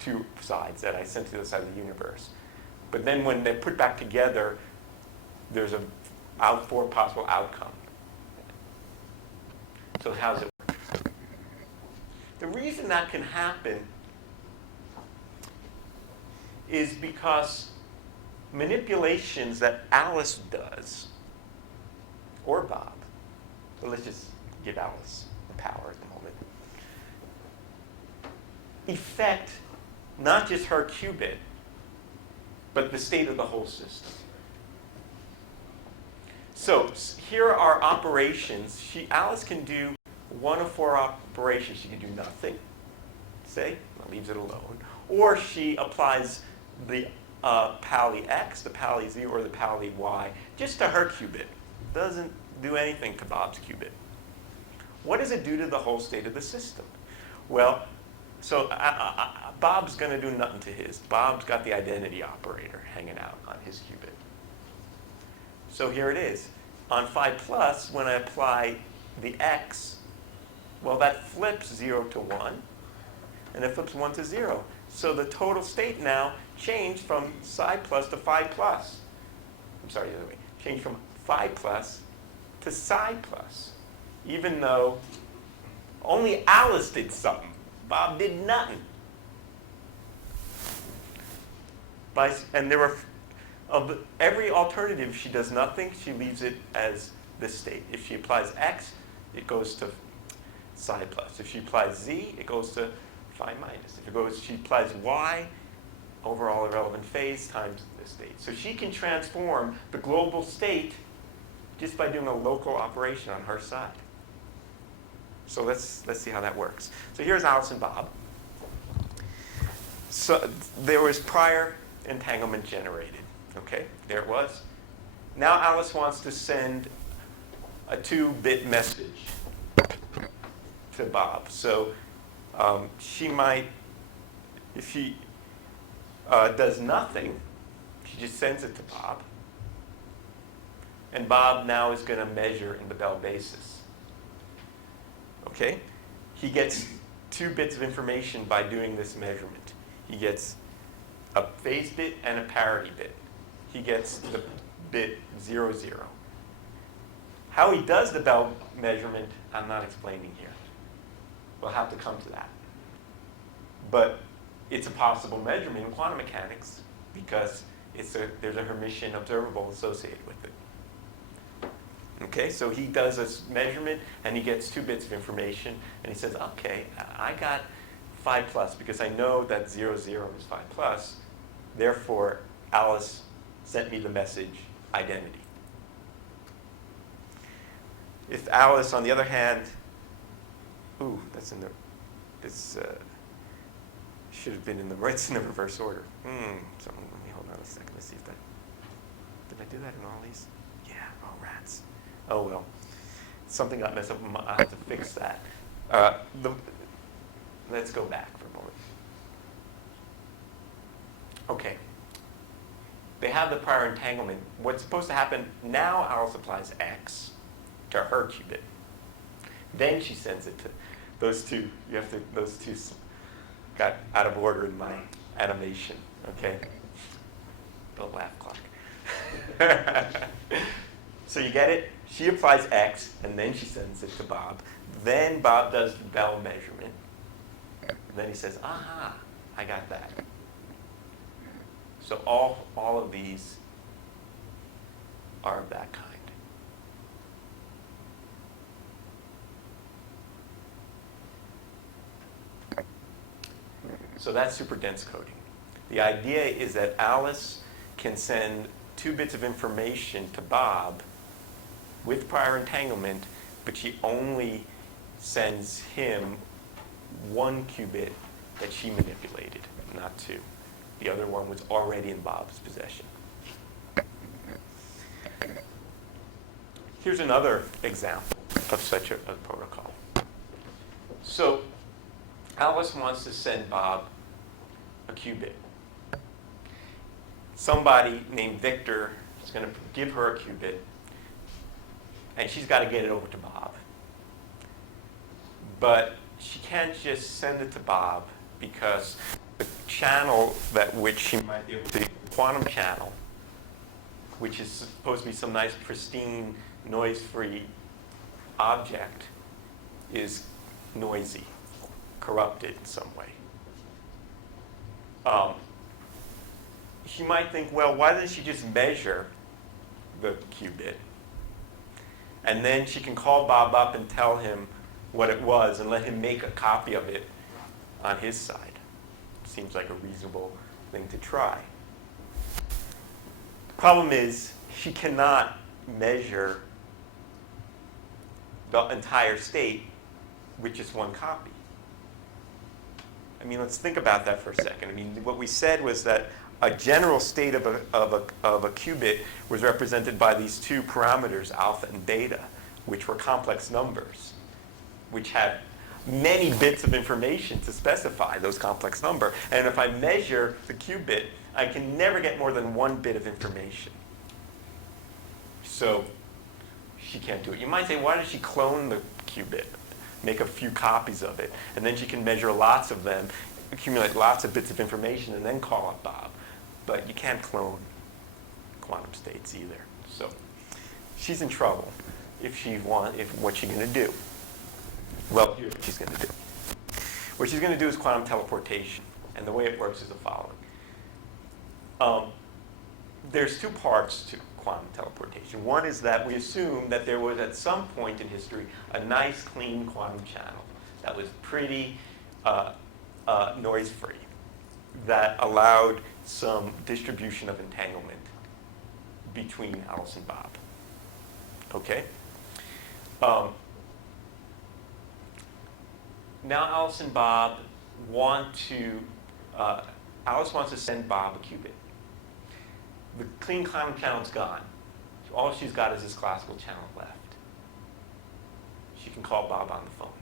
2 sides that I sent to the other side of the universe. But then when they're put back together, there's 4 possible outcomes. So how does it work? The reason that can happen is because manipulations that Alice does, or Bob, but let's just give Alice the power at the moment, affect not just her qubit, but the state of the whole system. So here are operations. Alice can do one of 4 operations. She can do nothing, say, leaves it alone. Or she applies the Pauli X, the Pauli Z, or the Pauli Y just to her qubit. Doesn't do anything to Bob's qubit. What does it do to the whole state of the system? Well, so Bob's going to do nothing to his. Bob's got the identity operator hanging out on his qubit. So here it is. On phi plus, when I apply the X, well, that flips 0 to 1, and it flips 1 to 0. So the total state now changed from psi plus to phi plus. I'm sorry, the other way. Changed from phi plus to psi plus, even though only Alice did something. Bob did nothing. And there were, of every alternative, she does nothing. She leaves it as this state. If she applies X, it goes to psi plus. If she applies Z, it goes to phi minus. If she applies Y, overall irrelevant phase times the state. So she can transform the global state just by doing a local operation on her side. So let's see how that works. So here's Alice and Bob. So there was prior entanglement generated. Okay, there it was. Now Alice wants to send a 2-bit message to Bob. So she might, if she does nothing, she just sends it to Bob. And Bob now is going to measure in the Bell basis. Okay? He gets 2 bits of information by doing this measurement. He gets a phase bit and a parity bit. He gets the bit 0, 0. How he does the Bell measurement, I'm not explaining here. We'll have to come to that. But it's a possible measurement in quantum mechanics because there's a Hermitian observable associated with it. Okay, so he does this measurement, and he gets 2 bits of information, and he says, okay, I got phi plus because I know that 0, 0 is phi plus. Therefore, Alice sent me the message identity. If Alice, on the other hand, that's in the, this should have been in the, it's in the reverse order. So let me hold on a second, let's see if that, did I do that in all these? Yeah, oh rats. Oh well, something got messed up. I have to fix that. Let's go back for a moment. Okay. They have the prior entanglement. What's supposed to happen now? Alice applies X to her qubit. Then she sends it to those two. You have to. Those two got out of order in my animation. Okay. The laugh clock. So you get it? She applies X, and then she sends it to Bob. Then Bob does the Bell measurement. And then he says, aha, I got that. So all of these are of that kind. So that's super dense coding. The idea is that Alice can send 2 bits of information to Bob with prior entanglement, but she only sends him 1 qubit that she manipulated, not 2. The other one was already in Bob's possession. Here's another example of such a protocol. So Alice wants to send Bob a qubit. Somebody named Victor is going to give her a qubit, and she's got to get it over to Bob. But she can't just send it to Bob because the channel that which she might be able to, quantum channel, which is supposed to be some nice, pristine, noise-free object, is noisy, corrupted in some way. She might think, well, why doesn't she just measure the qubit? And then she can call Bob up and tell him what it was and let him make a copy of it on his side. Seems like a reasonable thing to try. Problem is, she cannot measure the entire state with just one copy. I mean, let's think about that for a second. I mean, what we said was that a general state of a qubit was represented by these two parameters, alpha and beta, which were complex numbers, which had many bits of information to specify those complex number. And if I measure the qubit, I can never get more than one bit of information. So she can't do it. You might say, why does she clone the qubit? Make a few copies of it, and then she can measure lots of them, accumulate lots of bits of information, and then call up Bob. But you can't clone quantum states either. So she's in trouble if what's she going to do? Well, here's what she's going to do. What she's going to do is quantum teleportation, and the way it works is the following. There's two parts to quantum teleportation. One is that we assume that there was at some point in history a nice clean quantum channel that was pretty noise-free, that allowed some distribution of entanglement between Alice and Bob. Okay? Now Alice and Bob want to, Alice wants to send Bob a qubit. The clean quantum channel's gone. So all she's got is this classical channel left. She can call Bob on the phone.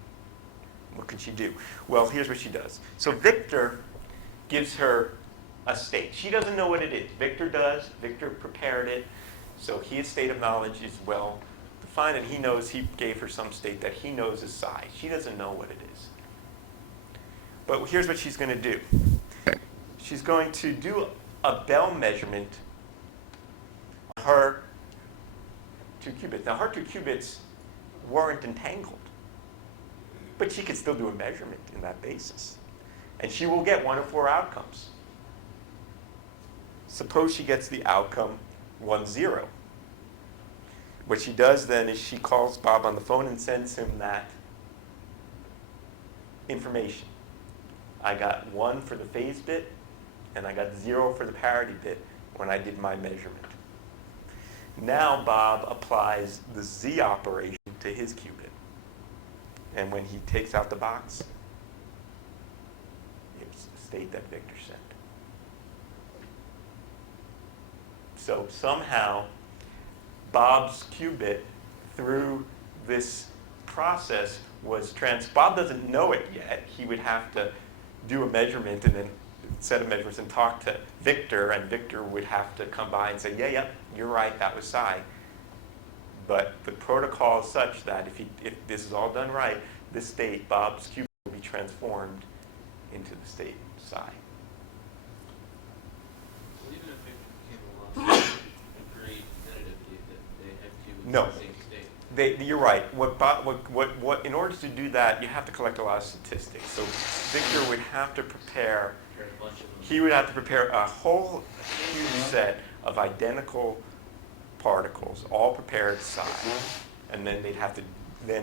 What can she do? Well, here's what she does. So Victor gives her a state. She doesn't know what it is. Victor does. Victor prepared it. So his state of knowledge is well defined, and he knows he gave her some state that he knows is psi. She doesn't know what it is. But here's what she's going to do. She's going to do a Bell measurement on her two qubits. Now, her two qubits weren't entangled, but she could still do a measurement in that basis. And she will get one of four outcomes. Suppose she gets the outcome 1, 0. What she does then is she calls Bob on the phone and sends him that information. I got 1 for the phase bit, and I got 0 for the parity bit when I did my measurement. Now Bob applies the Z operation to his qubit. And when he takes out the box, it's the state that Victor sent. So somehow, Bob's qubit, through this process, was Bob doesn't know it yet. He would have to do a measurement and then set of measurements and talk to Victor, and Victor would have to come by and say, yeah, you're right, that was psi. But the protocol is such that if this is all done right, this state, Bob's qubit, will be transformed into the state psi. So even if Victor came along and agreed tentatively that they had qubits No. in the same state. You're right. In order to do that, you have to collect a lot of statistics. So Victor would have to prepare. A bunch of them. He would have to prepare a whole huge set of identical particles, all prepared psi, and then they'd have to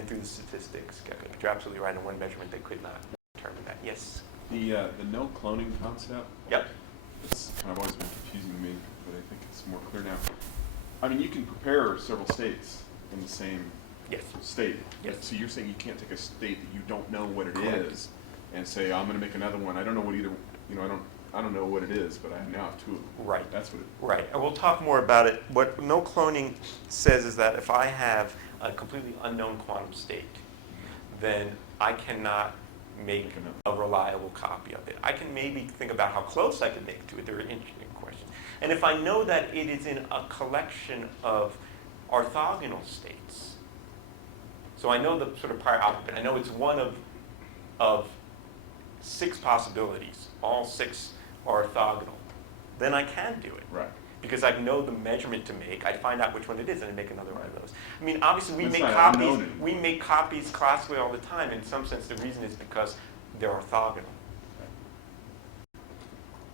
through the statistics. You're absolutely right. In one measurement, they could not determine that. Yes. The no cloning concept. Yep. It's kind of always been confusing to me, but I think it's more clear now. I mean, you can prepare several states in the same Yes. state. Yes. So you're saying you can't take a state that you don't know what it Correct. is and say, I'm going to make another one. I don't know what either. I don't know what it is, but I now have two of them. Right. That's what it. Right, and we'll talk more about it. What no cloning says is that if I have a completely unknown quantum state, then I cannot make a reliable copy of it. I can maybe think about how close I can make to it. There are interesting questions. And if I know that it is in a collection of orthogonal states, so I know the sort of prior occupant, I know it's one of 6 possibilities, all 6 are orthogonal, then I can do it. Right. Because I know the measurement to make, I find out which one it is, and I make another one of those. I mean, obviously, we It's make not copies. unknown. We make copies classically all the time. In some sense, the reason is because they're orthogonal.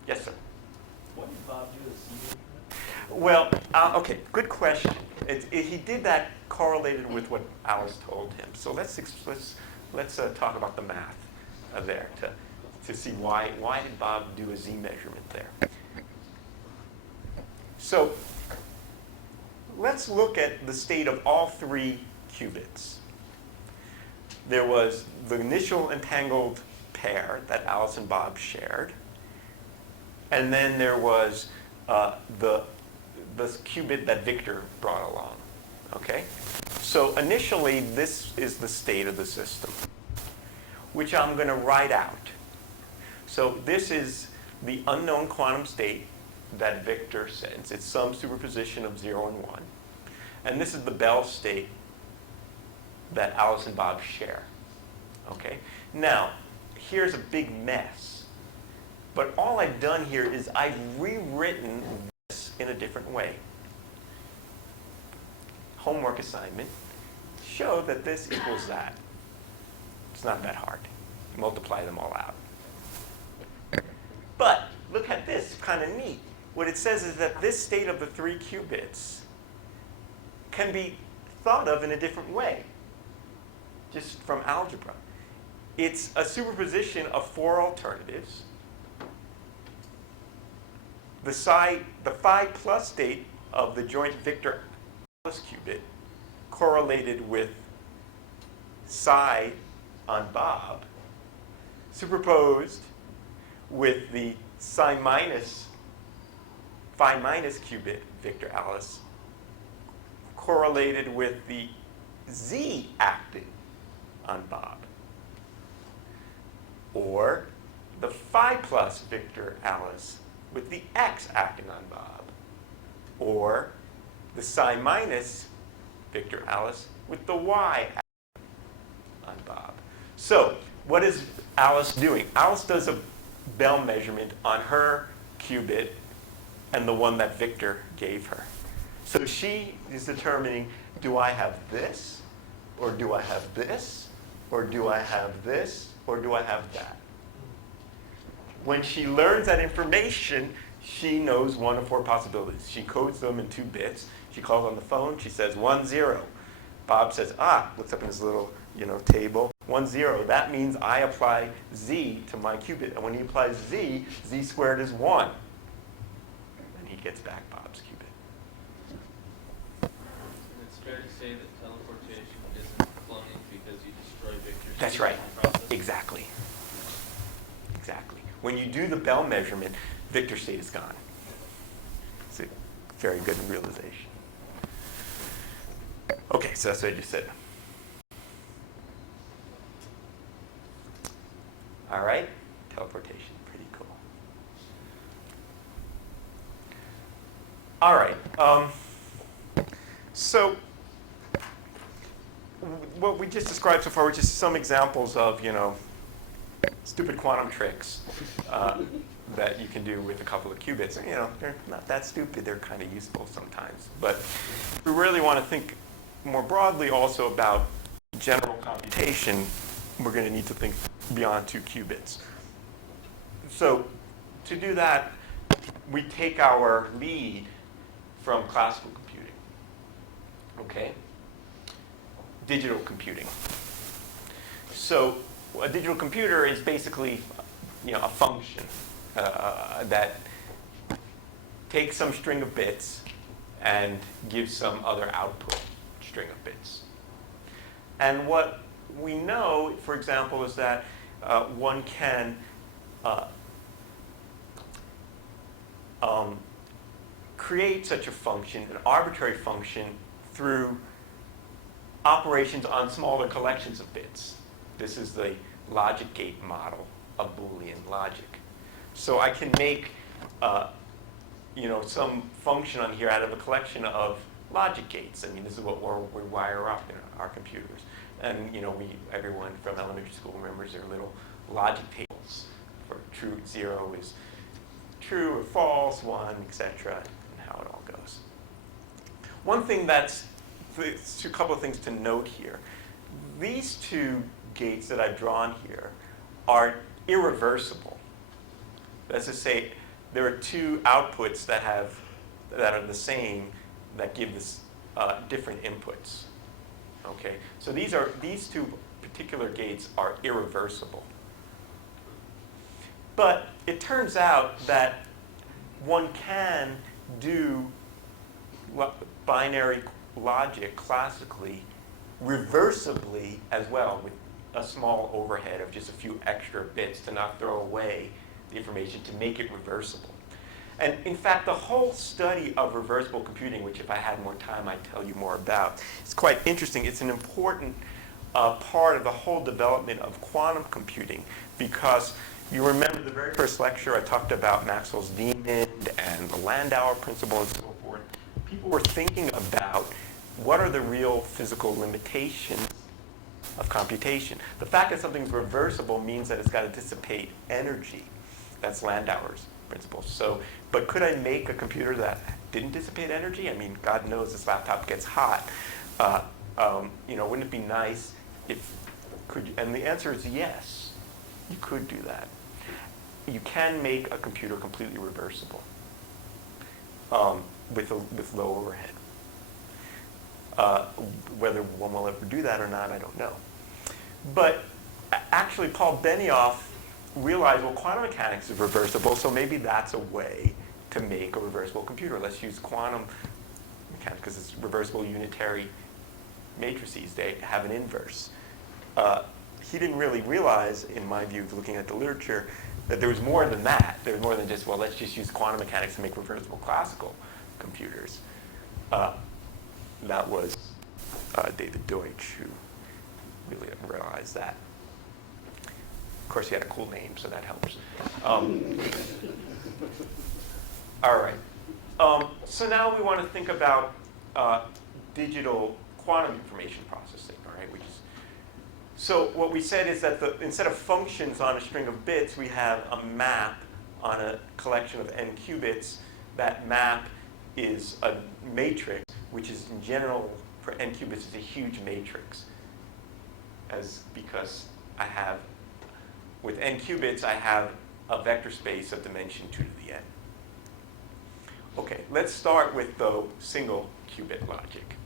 Yes, sir. What did Bob do as C Well, okay, good question. He did that correlated with what Alice told him. So let's talk about the math there to see why did Bob do a Z measurement there. So let's look at the state of all three qubits. There was the initial entangled pair that Alice and Bob shared. And then there was the qubit that Victor brought along. Okay? So initially, this is the state of the system, which I'm going to write out. So this is the unknown quantum state that Victor sends. It's some superposition of 0 and 1. And this is the Bell state that Alice and Bob share. Okay? Now, here's a big mess. But all I've done here is I've rewritten this in a different way. Homework assignment, show that this equals that. It's not that hard. Multiply them all out. But look at this, kind of neat. What it says is that this state of the three qubits can be thought of in a different way, just from algebra. It's a superposition of 4 alternatives. The phi plus state of the joint Victor Alice qubit correlated with psi on Bob, superposed with the phi minus qubit Victor Alice, correlated with the Z acting on Bob. Or the phi plus Victor Alice with the X acting on Bob. Or the psi minus Victor Alice with the Y acting on Bob. So what is Alice doing? Alice does a Bell measurement on her qubit and the one that Victor gave her. So she is determining, do I have this, or do I have this, or do I have this, or do I have that? When she learns that information, she knows 1 of 4 possibilities. She codes them in 2 bits. She calls on the phone. She says 1, 0. Bob says, looks up in his little table. 1, 0. That means I apply Z to my qubit. And when he applies Z, Z squared is 1. And he gets back Bob's qubit. And it's fair to say that teleportation isn't cloning because you destroy Victor's That's state right. in the process? Exactly. Exactly. When you do the Bell measurement, Victor's state is gone. It's a very good realization. Okay, so that's what I just said. All right, teleportation, pretty cool. All right, so what we just described so far were just some examples of, stupid quantum tricks that you can do with a couple of qubits. And, they're not that stupid. They're kind of useful sometimes. But we really want to think more broadly also about general computation. We're going to need to think beyond 2 qubits. So to do that, we take our lead from classical computing. Okay? Digital computing. So a digital computer is basically, a function that takes some string of bits and gives some other output string of bits. And what we know, for example, is that one can create such a function, an arbitrary function, through operations on smaller collections of bits. This is the logic gate model of Boolean logic. So I can make some function on here out of a collection of logic gates. I mean, this is what we wire up in our computers. And everyone from elementary school remembers their little logic tables. For true, 0 is true or false, 1, etc., and how it all goes. One thing a couple of things to note here. These 2 gates that I've drawn here are irreversible. That's to say, there are 2 outputs that are the same that give this different inputs. Okay, so these 2 particular gates are irreversible. But it turns out that one can do binary logic classically reversibly as well, with a small overhead of just a few extra bits to not throw away the information, to make it reversible. And in fact, the whole study of reversible computing, which if I had more time I'd tell you more about, is quite interesting. It's an important part of the whole development of quantum computing, because you remember the very first lecture I talked about Maxwell's demon and the Landauer principle and so forth. People were thinking about what are the real physical limitations of computation. The fact that something's reversible means that it's got to dissipate energy. That's Landauer's principle. So, but could I make a computer that didn't dissipate energy? I mean, God knows this laptop gets hot. Wouldn't it be nice if and the answer is yes, you could do that. You can make a computer completely reversible with low overhead. Whether one will ever do that or not, I don't know. But actually, Paul Benioff realized, well, quantum mechanics is reversible, so maybe that's a way to make a reversible computer. Let's use quantum mechanics because it's reversible unitary matrices. They have an inverse. He didn't really realize, in my view, looking at the literature, that there was more than that. There was more than just, well, let's just use quantum mechanics to make reversible classical computers. That was David Deutsch who really realized that. Of course, he had a cool name, so that helps. All right. So now we want to think about digital quantum information processing, all right? So what we said is that instead of functions on a string of bits, we have a map on a collection of n qubits. That map is a matrix, which is in general, for n qubits, is a huge matrix. Because I have, with n qubits, I have a vector space of dimension 2 to the n. Okay, let's start with the single qubit logic.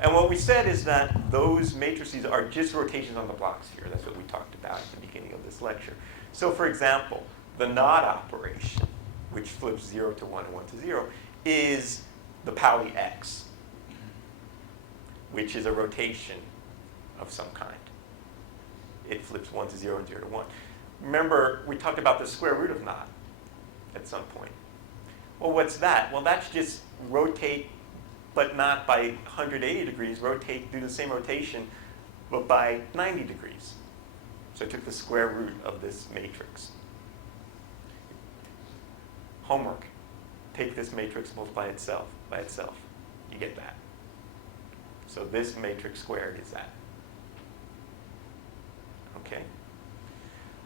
And what we said is that those matrices are just rotations on the blocks here. That's what we talked about at the beginning of this lecture. So for example, the NOT operation, which flips 0 to 1 and 1 to 0, is the Pauli X, which is a rotation of some kind. It flips 1 to 0 and 0 to 1. Remember, we talked about the square root of NOT at some point. Well, what's that? Well, that's just rotate, but not by 180 degrees, rotate, do the same rotation, but by 90 degrees. So I took the square root of this matrix. Homework. Take this matrix, multiply itself by itself. You get that. So this matrix squared is that. Okay.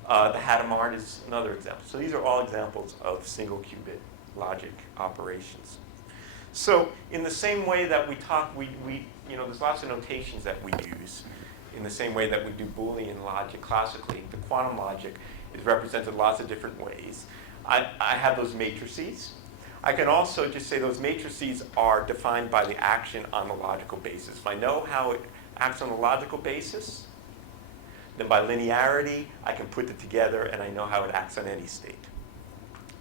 The Hadamard is another example. So these are all examples of single qubit logic operations. So in the same way that we talk, there's lots of notations that we use. In the same way that we do Boolean logic classically, the quantum logic is represented lots of different ways. I have those matrices. I can also just say those matrices are defined by the action on the logical basis. If I know how it acts on the logical basis, then by linearity, I can put it together and I know how it acts on any state.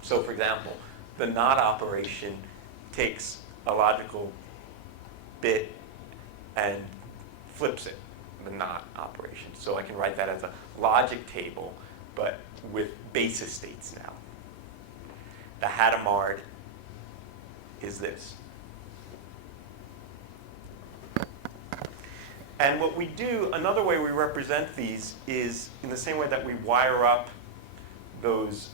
So for example, the NOT operation takes a logical bit and flips it, the NOT operation. So I can write that as a logic table, but with basis states now. The Hadamard is this. And what we do, another way we represent these is in the same way that we wire up those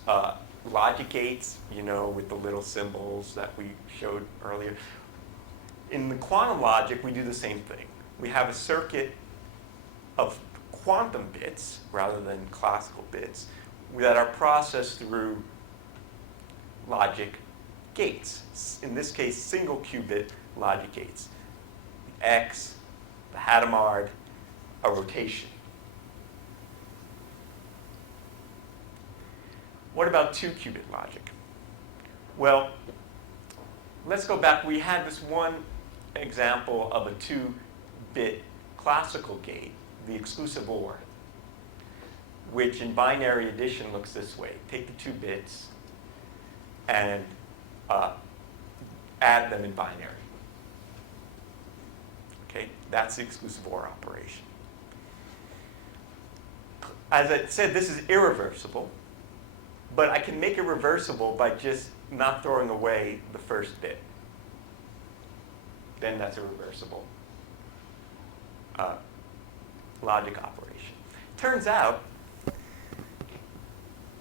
logic gates, with the little symbols that we showed earlier. In the quantum logic, we do the same thing. We have a circuit of quantum bits rather than classical bits that are processed through logic gates. In this case, single qubit logic gates. The X, the Hadamard, a rotation. What about 2-qubit logic? Well, let's go back. We had this one example of a 2-bit classical gate, the exclusive OR, which in binary addition looks this way. Take the 2 bits and add them in binary. Okay, that's the exclusive OR operation. As I said, this is irreversible, but I can make it reversible by just not throwing away the first bit. Then that's a reversible logic operation. Turns out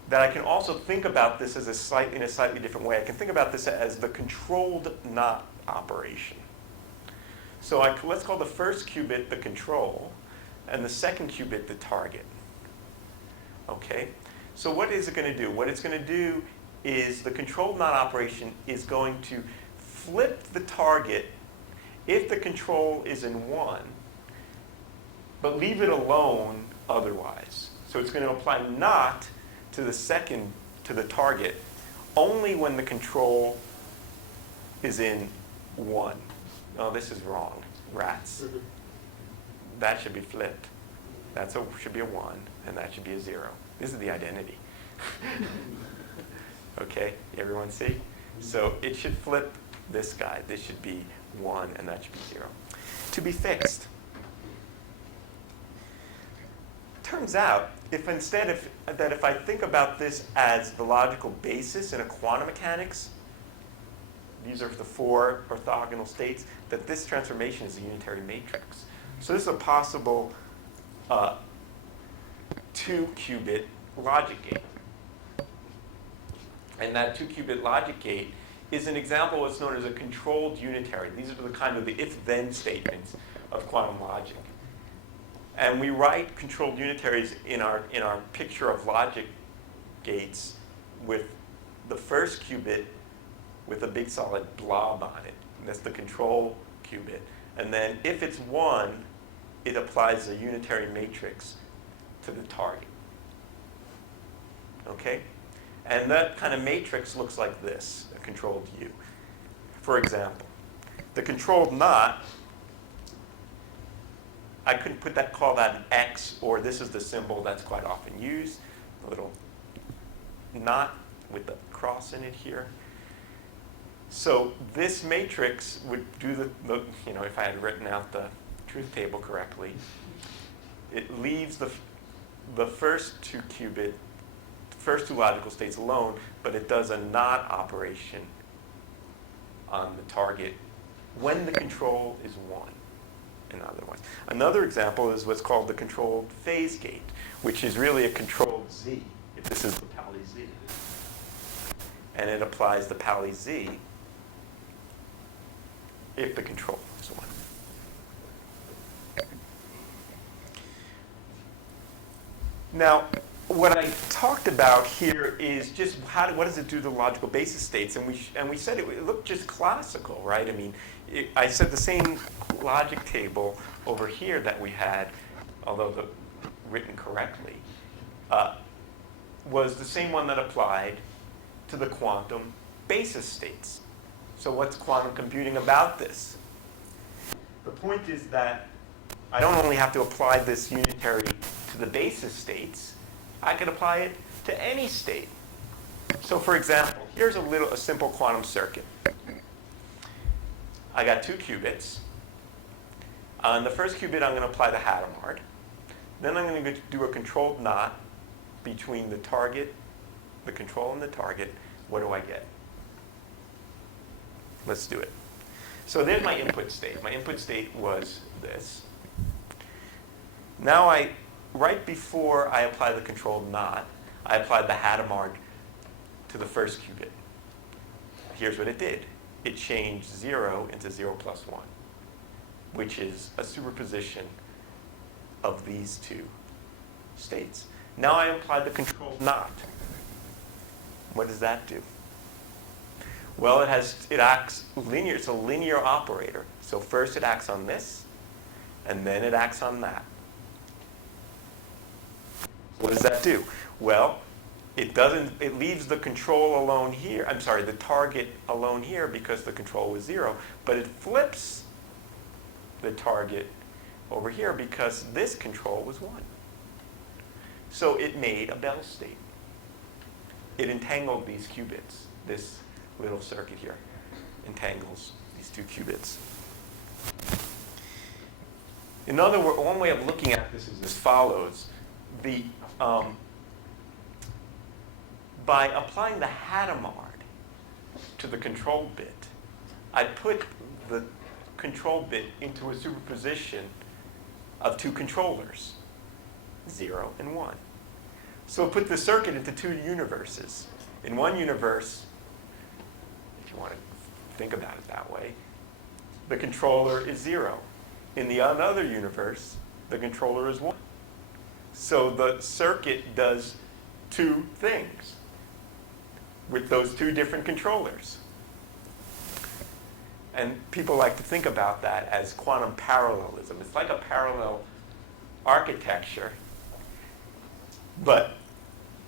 that I can also think about this as in a slightly different way. I can think about this as the controlled not operation. So let's call the first qubit the control, and the second qubit the target. Okay? So what is it going to do? What it's going to do is the controlled not operation is going to flip the target if the control is in 1, but leave it alone otherwise. So it's going to apply not to the target only when the control is in 1. Oh, this is wrong. Rats. That should be flipped. Should be a 1, and that should be a 0. This is the identity. Okay, everyone see? So it should flip this guy. This should be 1, and that should be 0. To be fixed. Turns out, if I think about this as the logical basis in a quantum mechanics, these are the 4 orthogonal states, that this transformation is a unitary matrix. So this is a possible 2-qubit logic gate. And that 2-qubit logic gate is an example of what's known as a controlled unitary. These are the kind of the if-then statements of quantum logic. And we write controlled unitaries in our picture of logic gates with the first qubit with a big solid blob on it. And that's the control qubit. And then if it's 1, it applies a unitary matrix to the target. Okay? And that kind of matrix looks like this, a controlled U. For example, the controlled not, I could call that an X, or this is the symbol that's quite often used, a little not with the cross in it here. So this matrix would do if I had written out the truth table correctly, it leaves the first 2 logical states alone, but it does a not operation on the target when the control is 1. And otherwise. Another example is what's called the controlled phase gate, which is really a controlled Z, if this is the Pauli Z. And it applies the Pauli Z if the control is 1. Now, what I talked about here is just what does it do to the logical basis states? And we said it looked just classical, right? I mean, I said the same logic table over here that we had, although written correctly, was the same one that applied to the quantum basis states. So what's quantum computing about this? The point is that I don't only have to apply this unitary to the basis states, I could apply it to any state. So for example, here's a simple quantum circuit. I got 2 qubits. On the first qubit, I'm going to apply the Hadamard. Then I'm going to do a controlled not between the target, the control and the target. What do I get? Let's do it. So there's my input state. My input state was this. Now right before I apply the controlled not, I applied the Hadamard to the first qubit. Here's what it did. It changed 0 into 0 plus 1, which is a superposition of these 2 states. Now I apply the controlled not. What does that do? Well, it acts linear. It's a linear operator. So first it acts on this, and then it acts on that. What does that do? Well, it leaves the control alone here. I'm sorry, the target alone here because the control was 0, but it flips the target over here because this control was 1. So it made a Bell state. It entangled these qubits, this little circuit here entangles these two qubits. In other words, one way of looking at this is as follows. By applying the Hadamard to the control bit, I put the control bit into a superposition of two controllers, 0 and 1. So put the circuit into two universes. In one universe, if you want to think about it that way, the controller is 0. In the another universe, the controller is 1. So the circuit does two things with those two different controllers. And people like to think about that as quantum parallelism. It's like a parallel architecture, but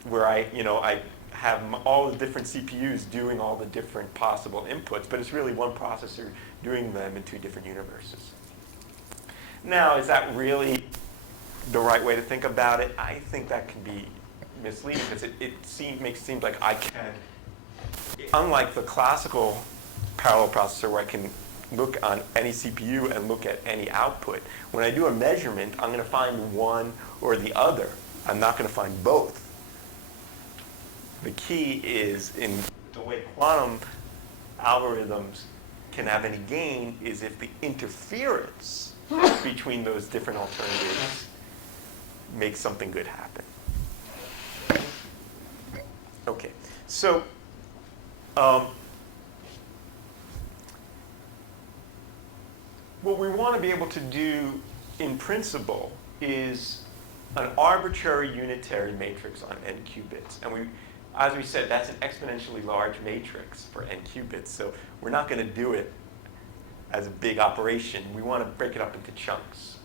where I have all the different CPUs doing all the different possible inputs, but it's really one processor doing them in two different universes. Now, is that really the right way to think about it? I think that can be misleading because it makes it seem like I can, unlike the classical parallel processor where I can look on any CPU and look at any output, when I do a measurement, I'm going to find one or the other. I'm not going to find both. The key is in the way quantum algorithms can have any gain is if the interference between those different alternatives makes something good happen. Okay, so what we want to be able to do in principle is an arbitrary unitary matrix on n qubits. And as we said, that's an exponentially large matrix for n qubits. So we're not going to do it as a big operation. We want to break it up into chunks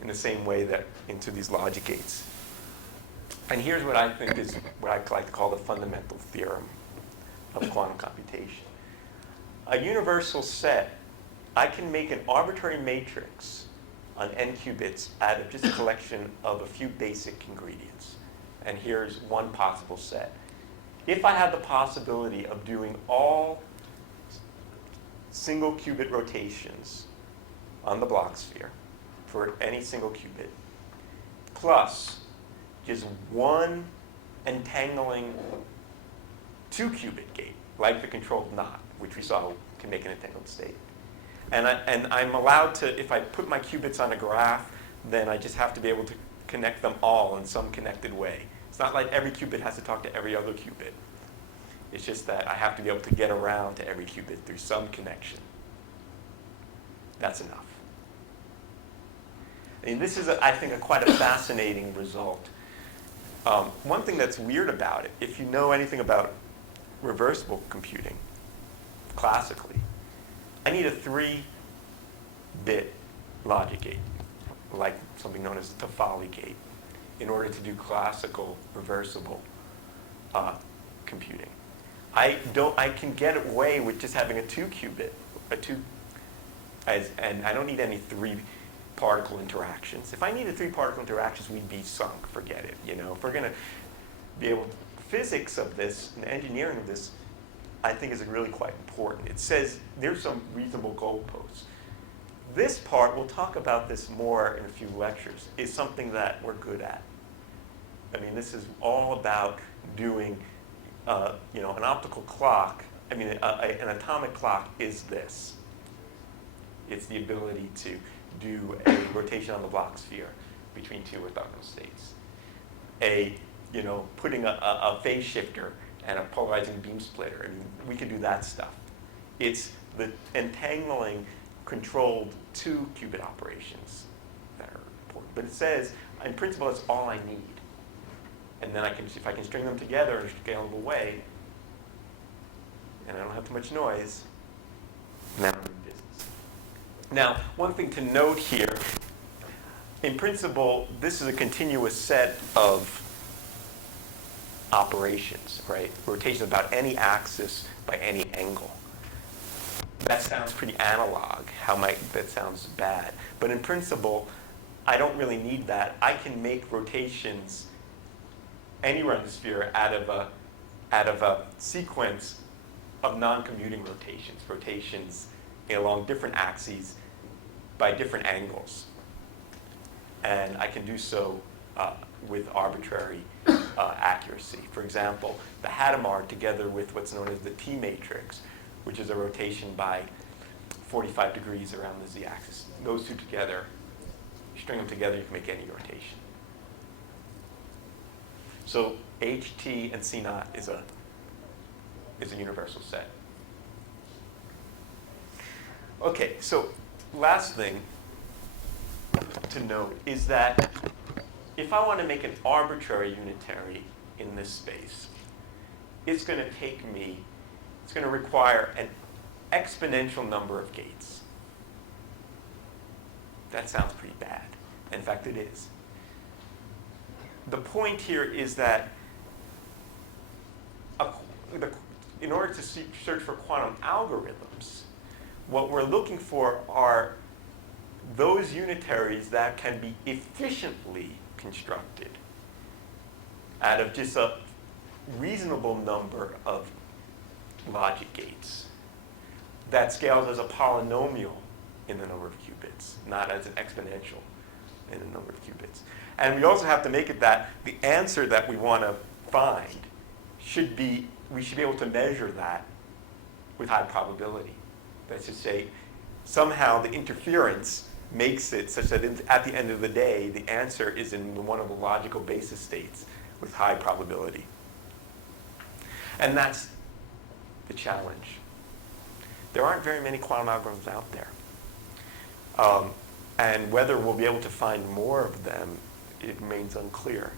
in the same way that into these logic gates. And here's what I think is what I like to call the fundamental theorem of quantum computation. A universal set, I can make an arbitrary matrix on n qubits out of just a collection of a few basic ingredients. And here's one possible set. If I have the possibility of doing all single qubit rotations on the Bloch sphere for any single qubit, plus just one entangling 2-qubit gate, like the controlled knot, which we saw can make an entangled state. And I'm allowed to, if I put my qubits on a graph, then I just have to be able to connect them all in some connected way. It's not like every qubit has to talk to every other qubit. It's just that I have to be able to get around to every qubit through some connection. That's enough. I mean, this is, I think, quite a fascinating result. One thing that's weird about it, if you know anything about reversible computing, classically, I need a 3-bit logic gate, like something known as the Toffoli gate, in order to do classical reversible computing. I can get away with just having a 2-qubit, and I don't need any 3-particle interactions. If I needed 3-particle interactions, we'd be sunk. Forget it. If we're going to be able, physics of this and engineering of this, I think is really quite important. It says there's some reasonable goalposts. This part, we'll talk about this more in a few lectures, is something that we're good at. I mean, this is all about doing, an optical clock. I mean, an atomic clock is this. It's the ability to do a rotation on the Bloch sphere between two orthogonal states. Putting a phase shifter and a polarizing beam splitter. I mean, we can do that stuff. It's the entangling controlled 2-qubit operations that are important. But it says, in principle, that's all I need. And then if I can string them together in a scalable way, and I don't have too much noise, now I'm in business. Now, one thing to note here, in principle, this is a continuous set of operations, right? Rotations about any axis by any angle. That sounds pretty analog. That sounds bad. But in principle, I don't really need that. I can make rotations anywhere in the sphere out of a sequence of non-commuting rotations, rotations along different axes by different angles. And I can do so with arbitrary accuracy. For example, the Hadamard together with what's known as the T matrix, which is a rotation by 45 degrees around the z-axis. Those two together, you string them together, you can make any rotation. So HT and C naught is a universal set. Okay, so last thing to note is that if I want to make an arbitrary unitary in this space, it's going to require an exponential number of gates. That sounds pretty bad. In fact, it is. The point here is that in order to search for quantum algorithms, what we're looking for are those unitaries that can be efficiently constructed out of just a reasonable number of logic gates that scales as a polynomial in the number of qubits, not as an exponential in the number of qubits. And we also have to make it that the answer that we want to find we should be able to measure that with high probability. That's to say, somehow the interference makes it such that at the end of the day, the answer is in one of the logical basis states with high probability. And that's the challenge. There aren't very many quantum algorithms out there. And whether we'll be able to find more of them, it remains unclear.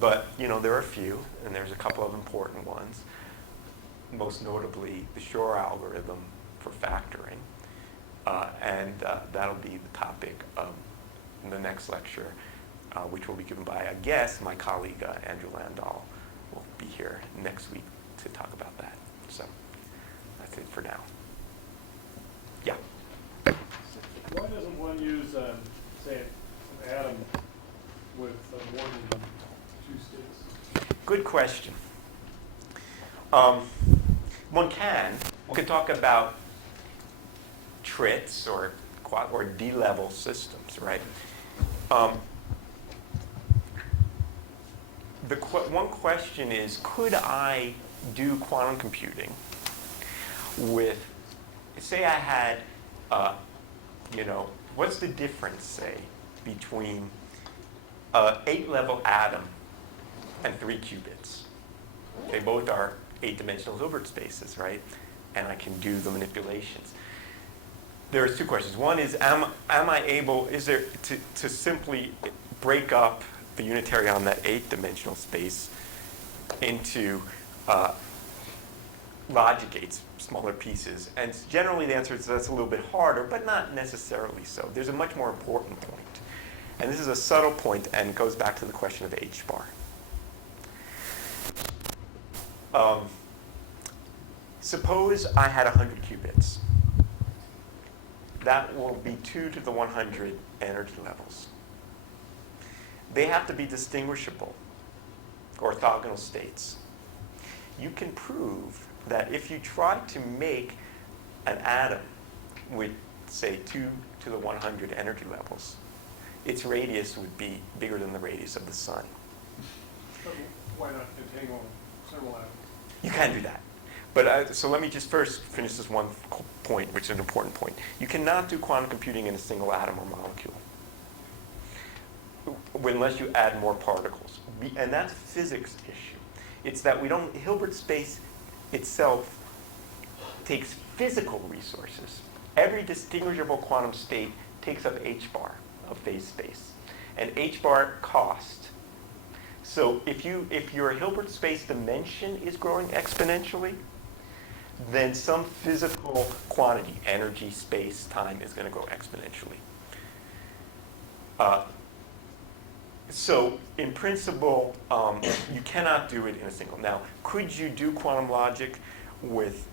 But there are a few, and there's a couple of important ones. Most notably, the Shor algorithm for factoring. And that'll be the topic of the next lecture, which will be given by, I guess, my colleague Andrew Landau will be here next week to talk about that. So that's it for now. Yeah? Why doesn't one use, say, an atom with more than 2 states? Good question. One can talk about trits or D-level systems, right? One question is, could I do quantum computing with, say I had, what's the difference, say, between an 8-level atom and 3 qubits? They both are 8-dimensional Hilbert spaces, right? And I can do the manipulations. There's 2 questions. One is, am I able, is there, to simply break up the unitary on that 8-dimensional space into logic gates, smaller pieces? And generally the answer is that's a little bit harder, but not necessarily so. There's a much more important point. And this is a subtle point and goes back to the question of H bar. Suppose I had 100 qubits. That will be 2 to the 100 energy levels. They have to be distinguishable, orthogonal states. You can prove that if you try to make an atom with, say, 2 to the 100 energy levels, its radius would be bigger than the radius of the sun. But why not entangle several atoms? You can do that. But so let me just first finish this one point, which is an important point. You cannot do quantum computing in a single atom or molecule unless you add more particles. And that's a physics issue. It's that Hilbert space itself takes physical resources. Every distinguishable quantum state takes up h bar of phase space. And h bar cost. So if your Hilbert space dimension is growing exponentially, then some physical quantity, energy, space, time, is going to grow exponentially. So in principle, you cannot do it in a single. Now, could you do quantum logic with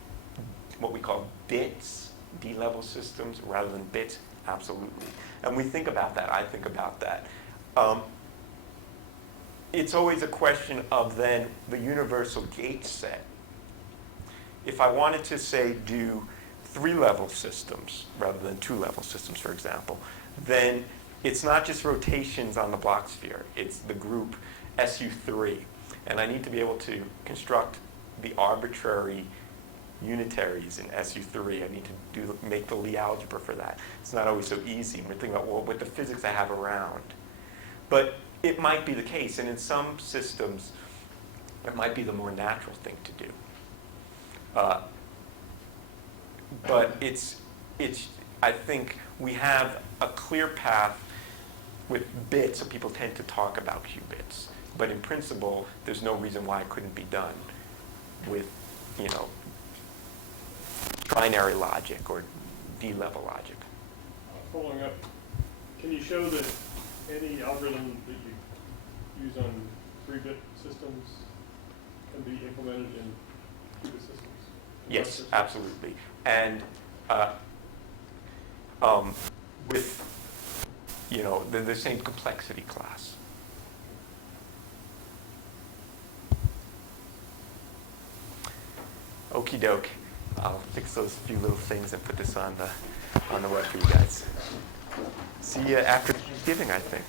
what we call bits, D-level systems, rather than bits? Absolutely. And we think about that. I think about that. It's always a question of then the universal gate set. if I wanted to, say, do 3-level systems rather than 2-level systems, for example, then it's not just rotations on the block sphere. It's the group SU3. And I need to be able to construct the arbitrary unitaries in SU3. I need to make the Lie algebra for that. It's not always so easy. We're thinking about, well, with the physics I have around. But it might be the case, and in some systems, it might be the more natural thing to do. But I think we have a clear path with bits, so people tend to talk about qubits. But in principle, there's no reason why it couldn't be done with, trinary logic or D-level logic. Following up, can you show that any algorithm that you use on 3-bit systems can be implemented in qubit systems? Yes, absolutely. And with, the same complexity class. Okie doke. I'll fix those few little things and put this on the web for you guys. See you after Thanksgiving, I think.